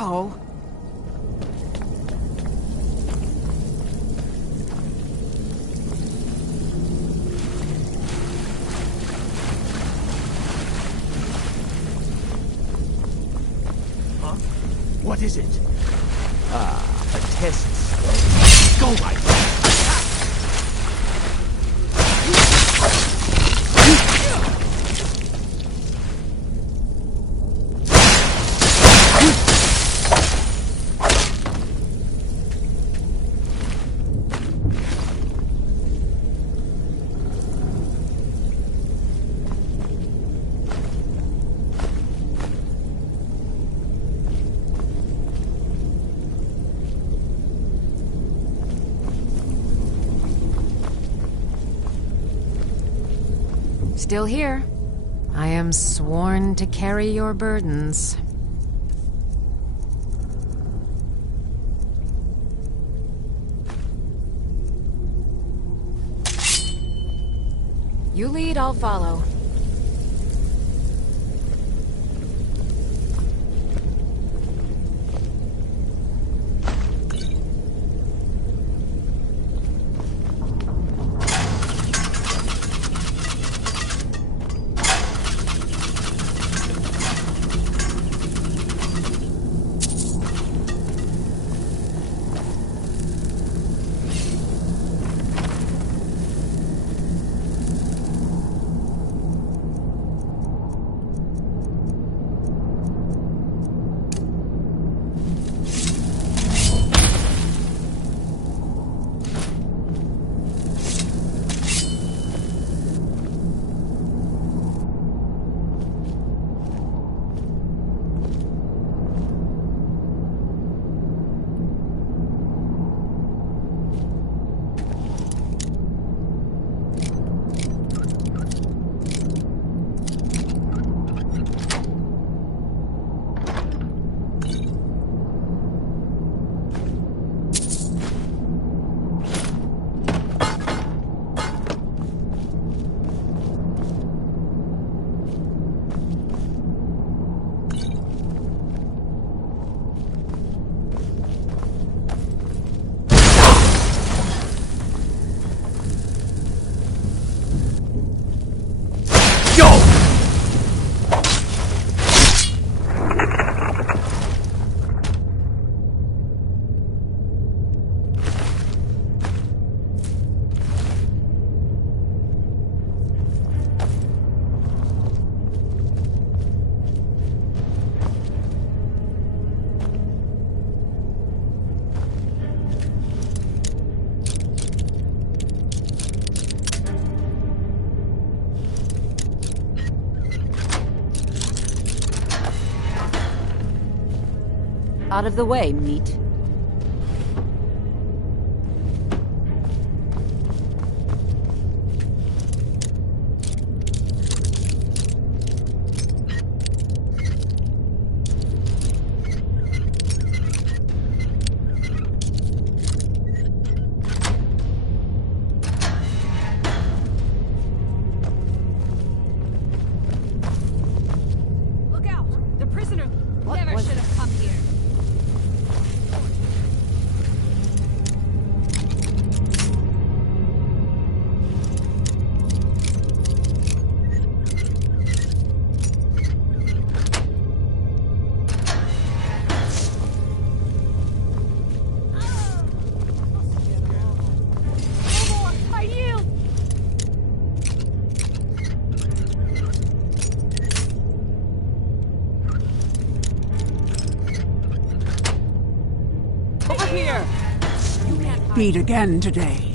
Oh. Huh? What is it? A test. Go, my friend! Still here. I am sworn to carry your burdens. You lead, I'll follow. Out of the way, meat. Look out! The prisoner never should have come here. here! You may beat again today.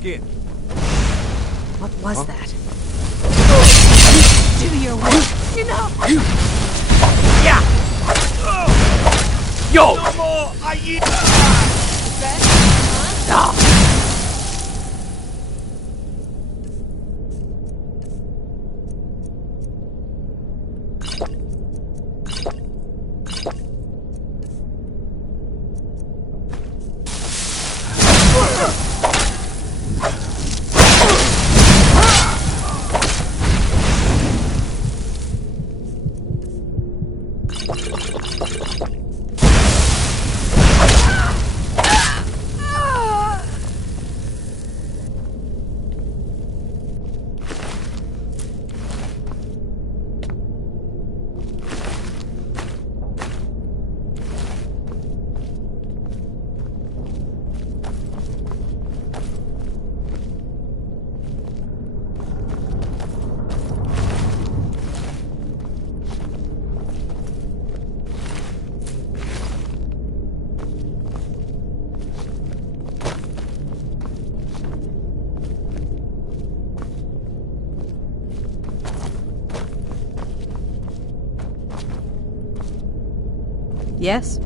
begin. What was that? Do your work. Enough! Yeah! Yo! No more! I eat! Yes?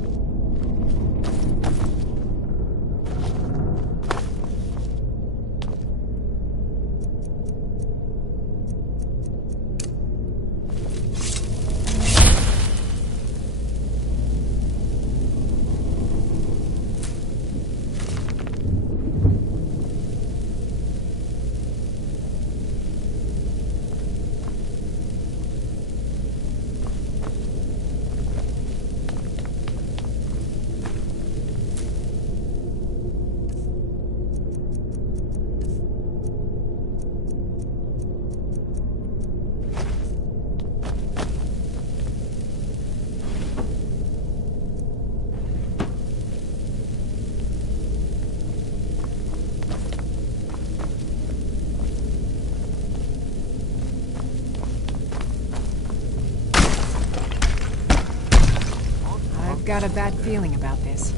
I've got a bad feeling about this.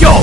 Yo!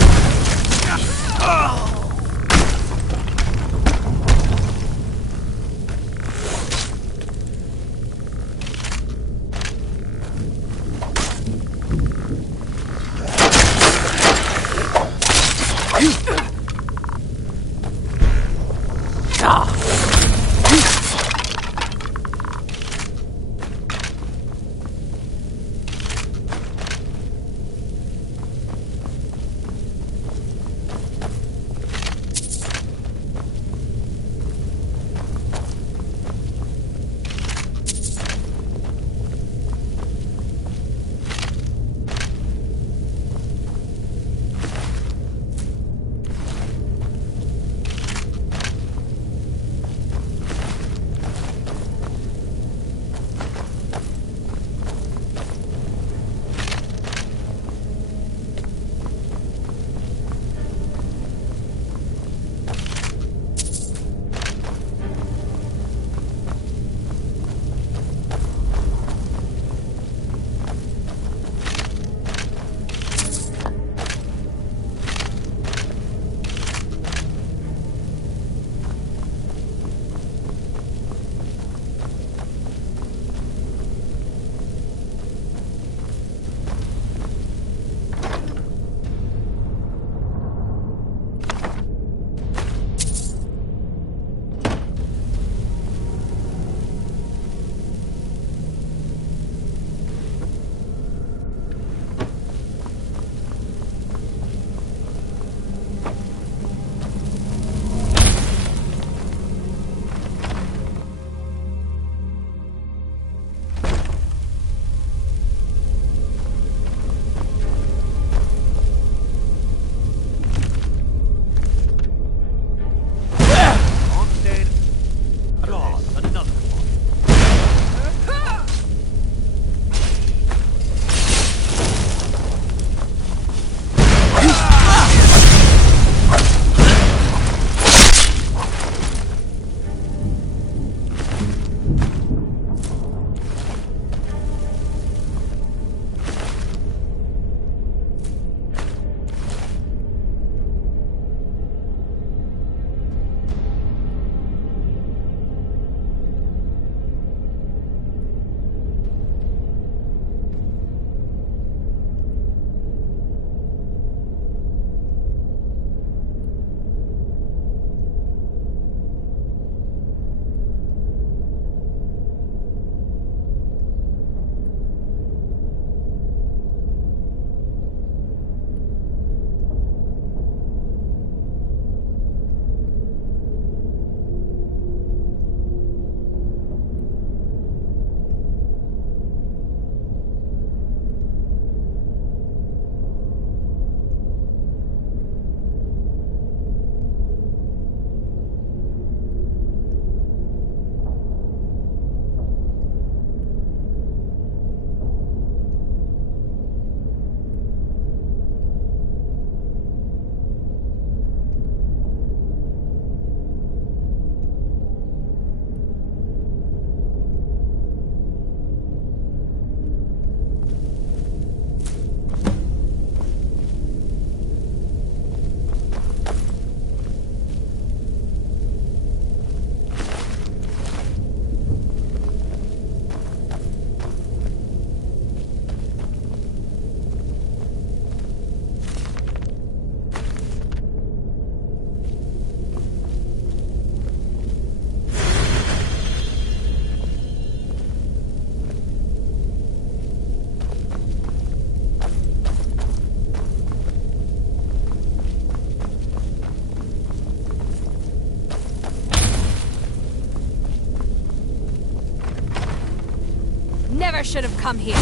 should have come here.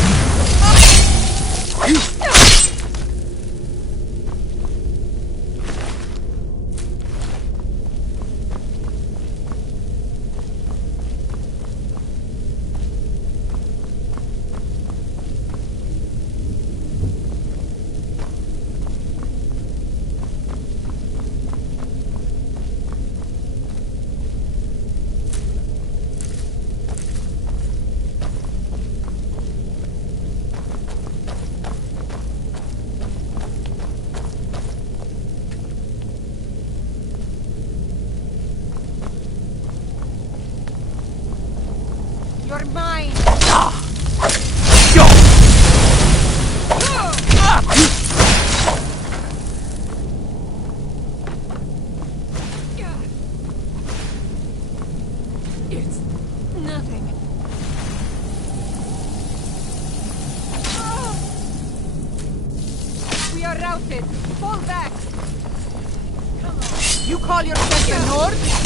You're mine! It's nothing. We are routed! Fall back! Come on. You call yourself the North?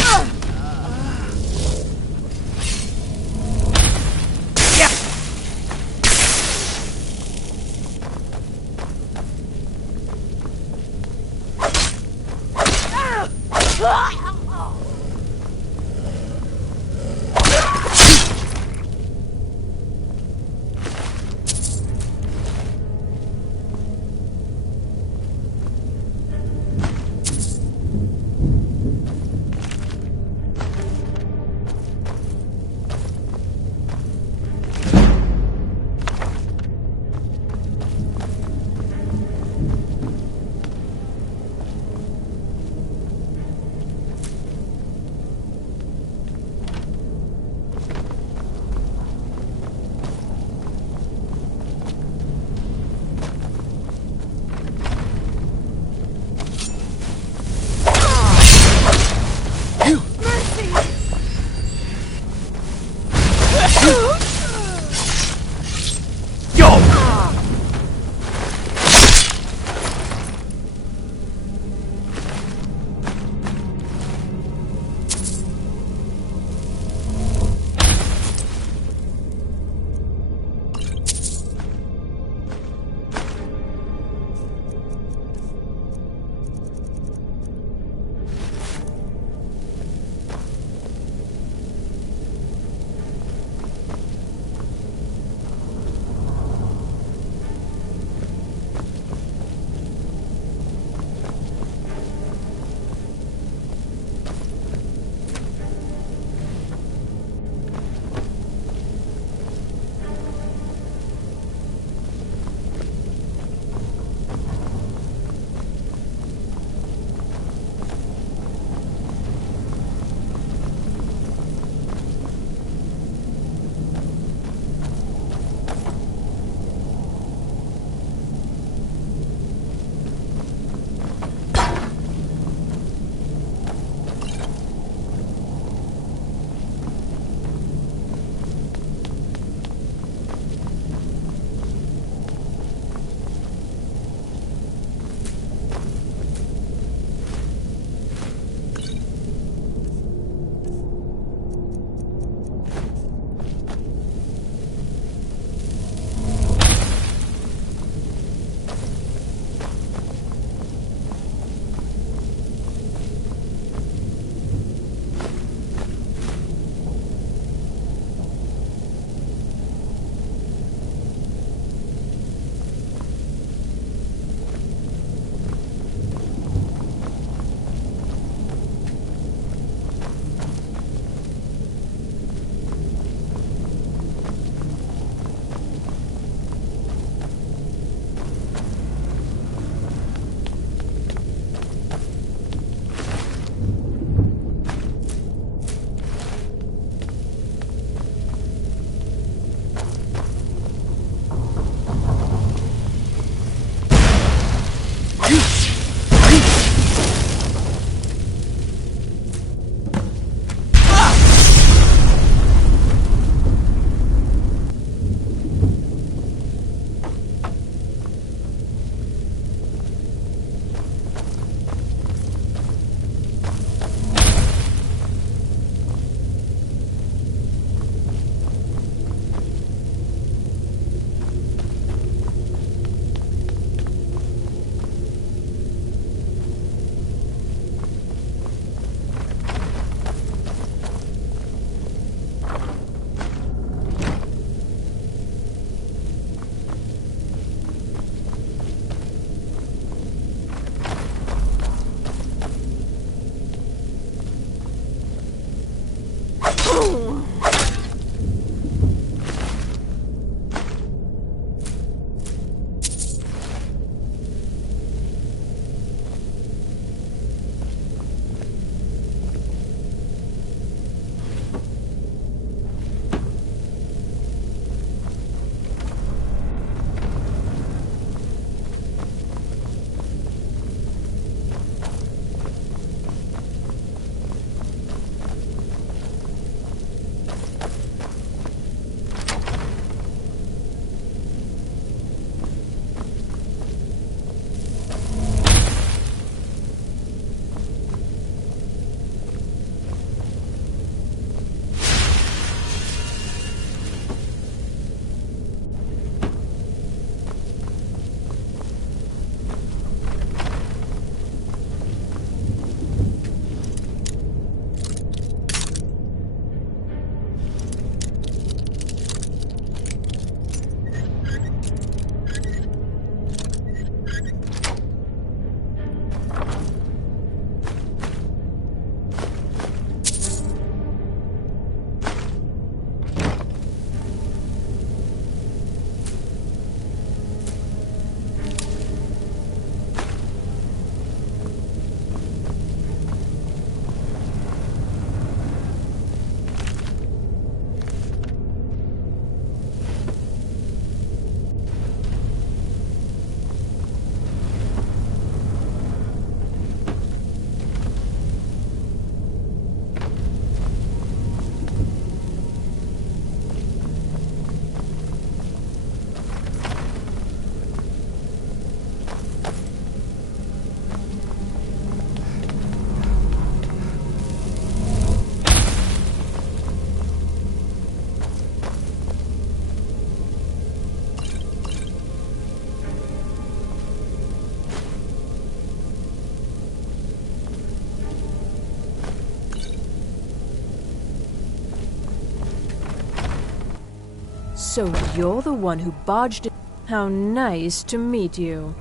So you're the one who barged in. How nice to meet you.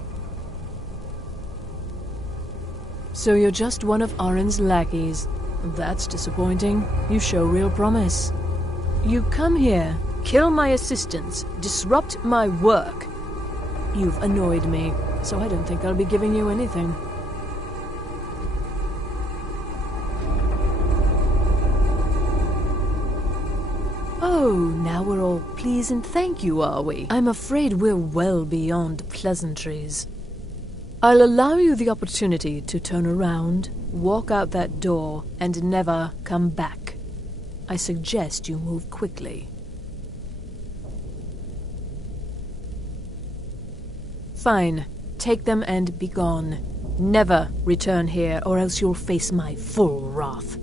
So you're just one of Arin's lackeys. That's disappointing. You show real promise. You come here, kill my assistants, disrupt my work. You've annoyed me, so I don't think I'll be giving you anything. Oh, now we're all please and thank you, are we? I'm afraid we're well beyond pleasantries. I'll allow you the opportunity to turn around, walk out that door, and never come back. I suggest you move quickly. Fine. Take them and be gone. Never return here, or else you'll face my full wrath.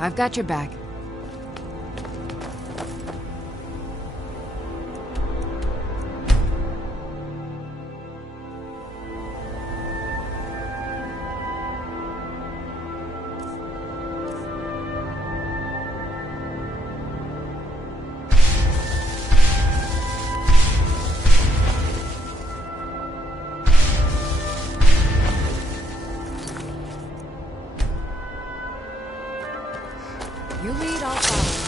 I've got your back. You lead, I'll follow.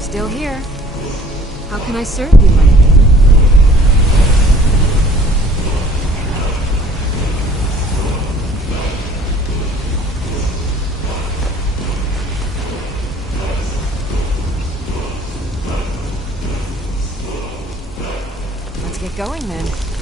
Still here. How can I serve you, my lord? going then.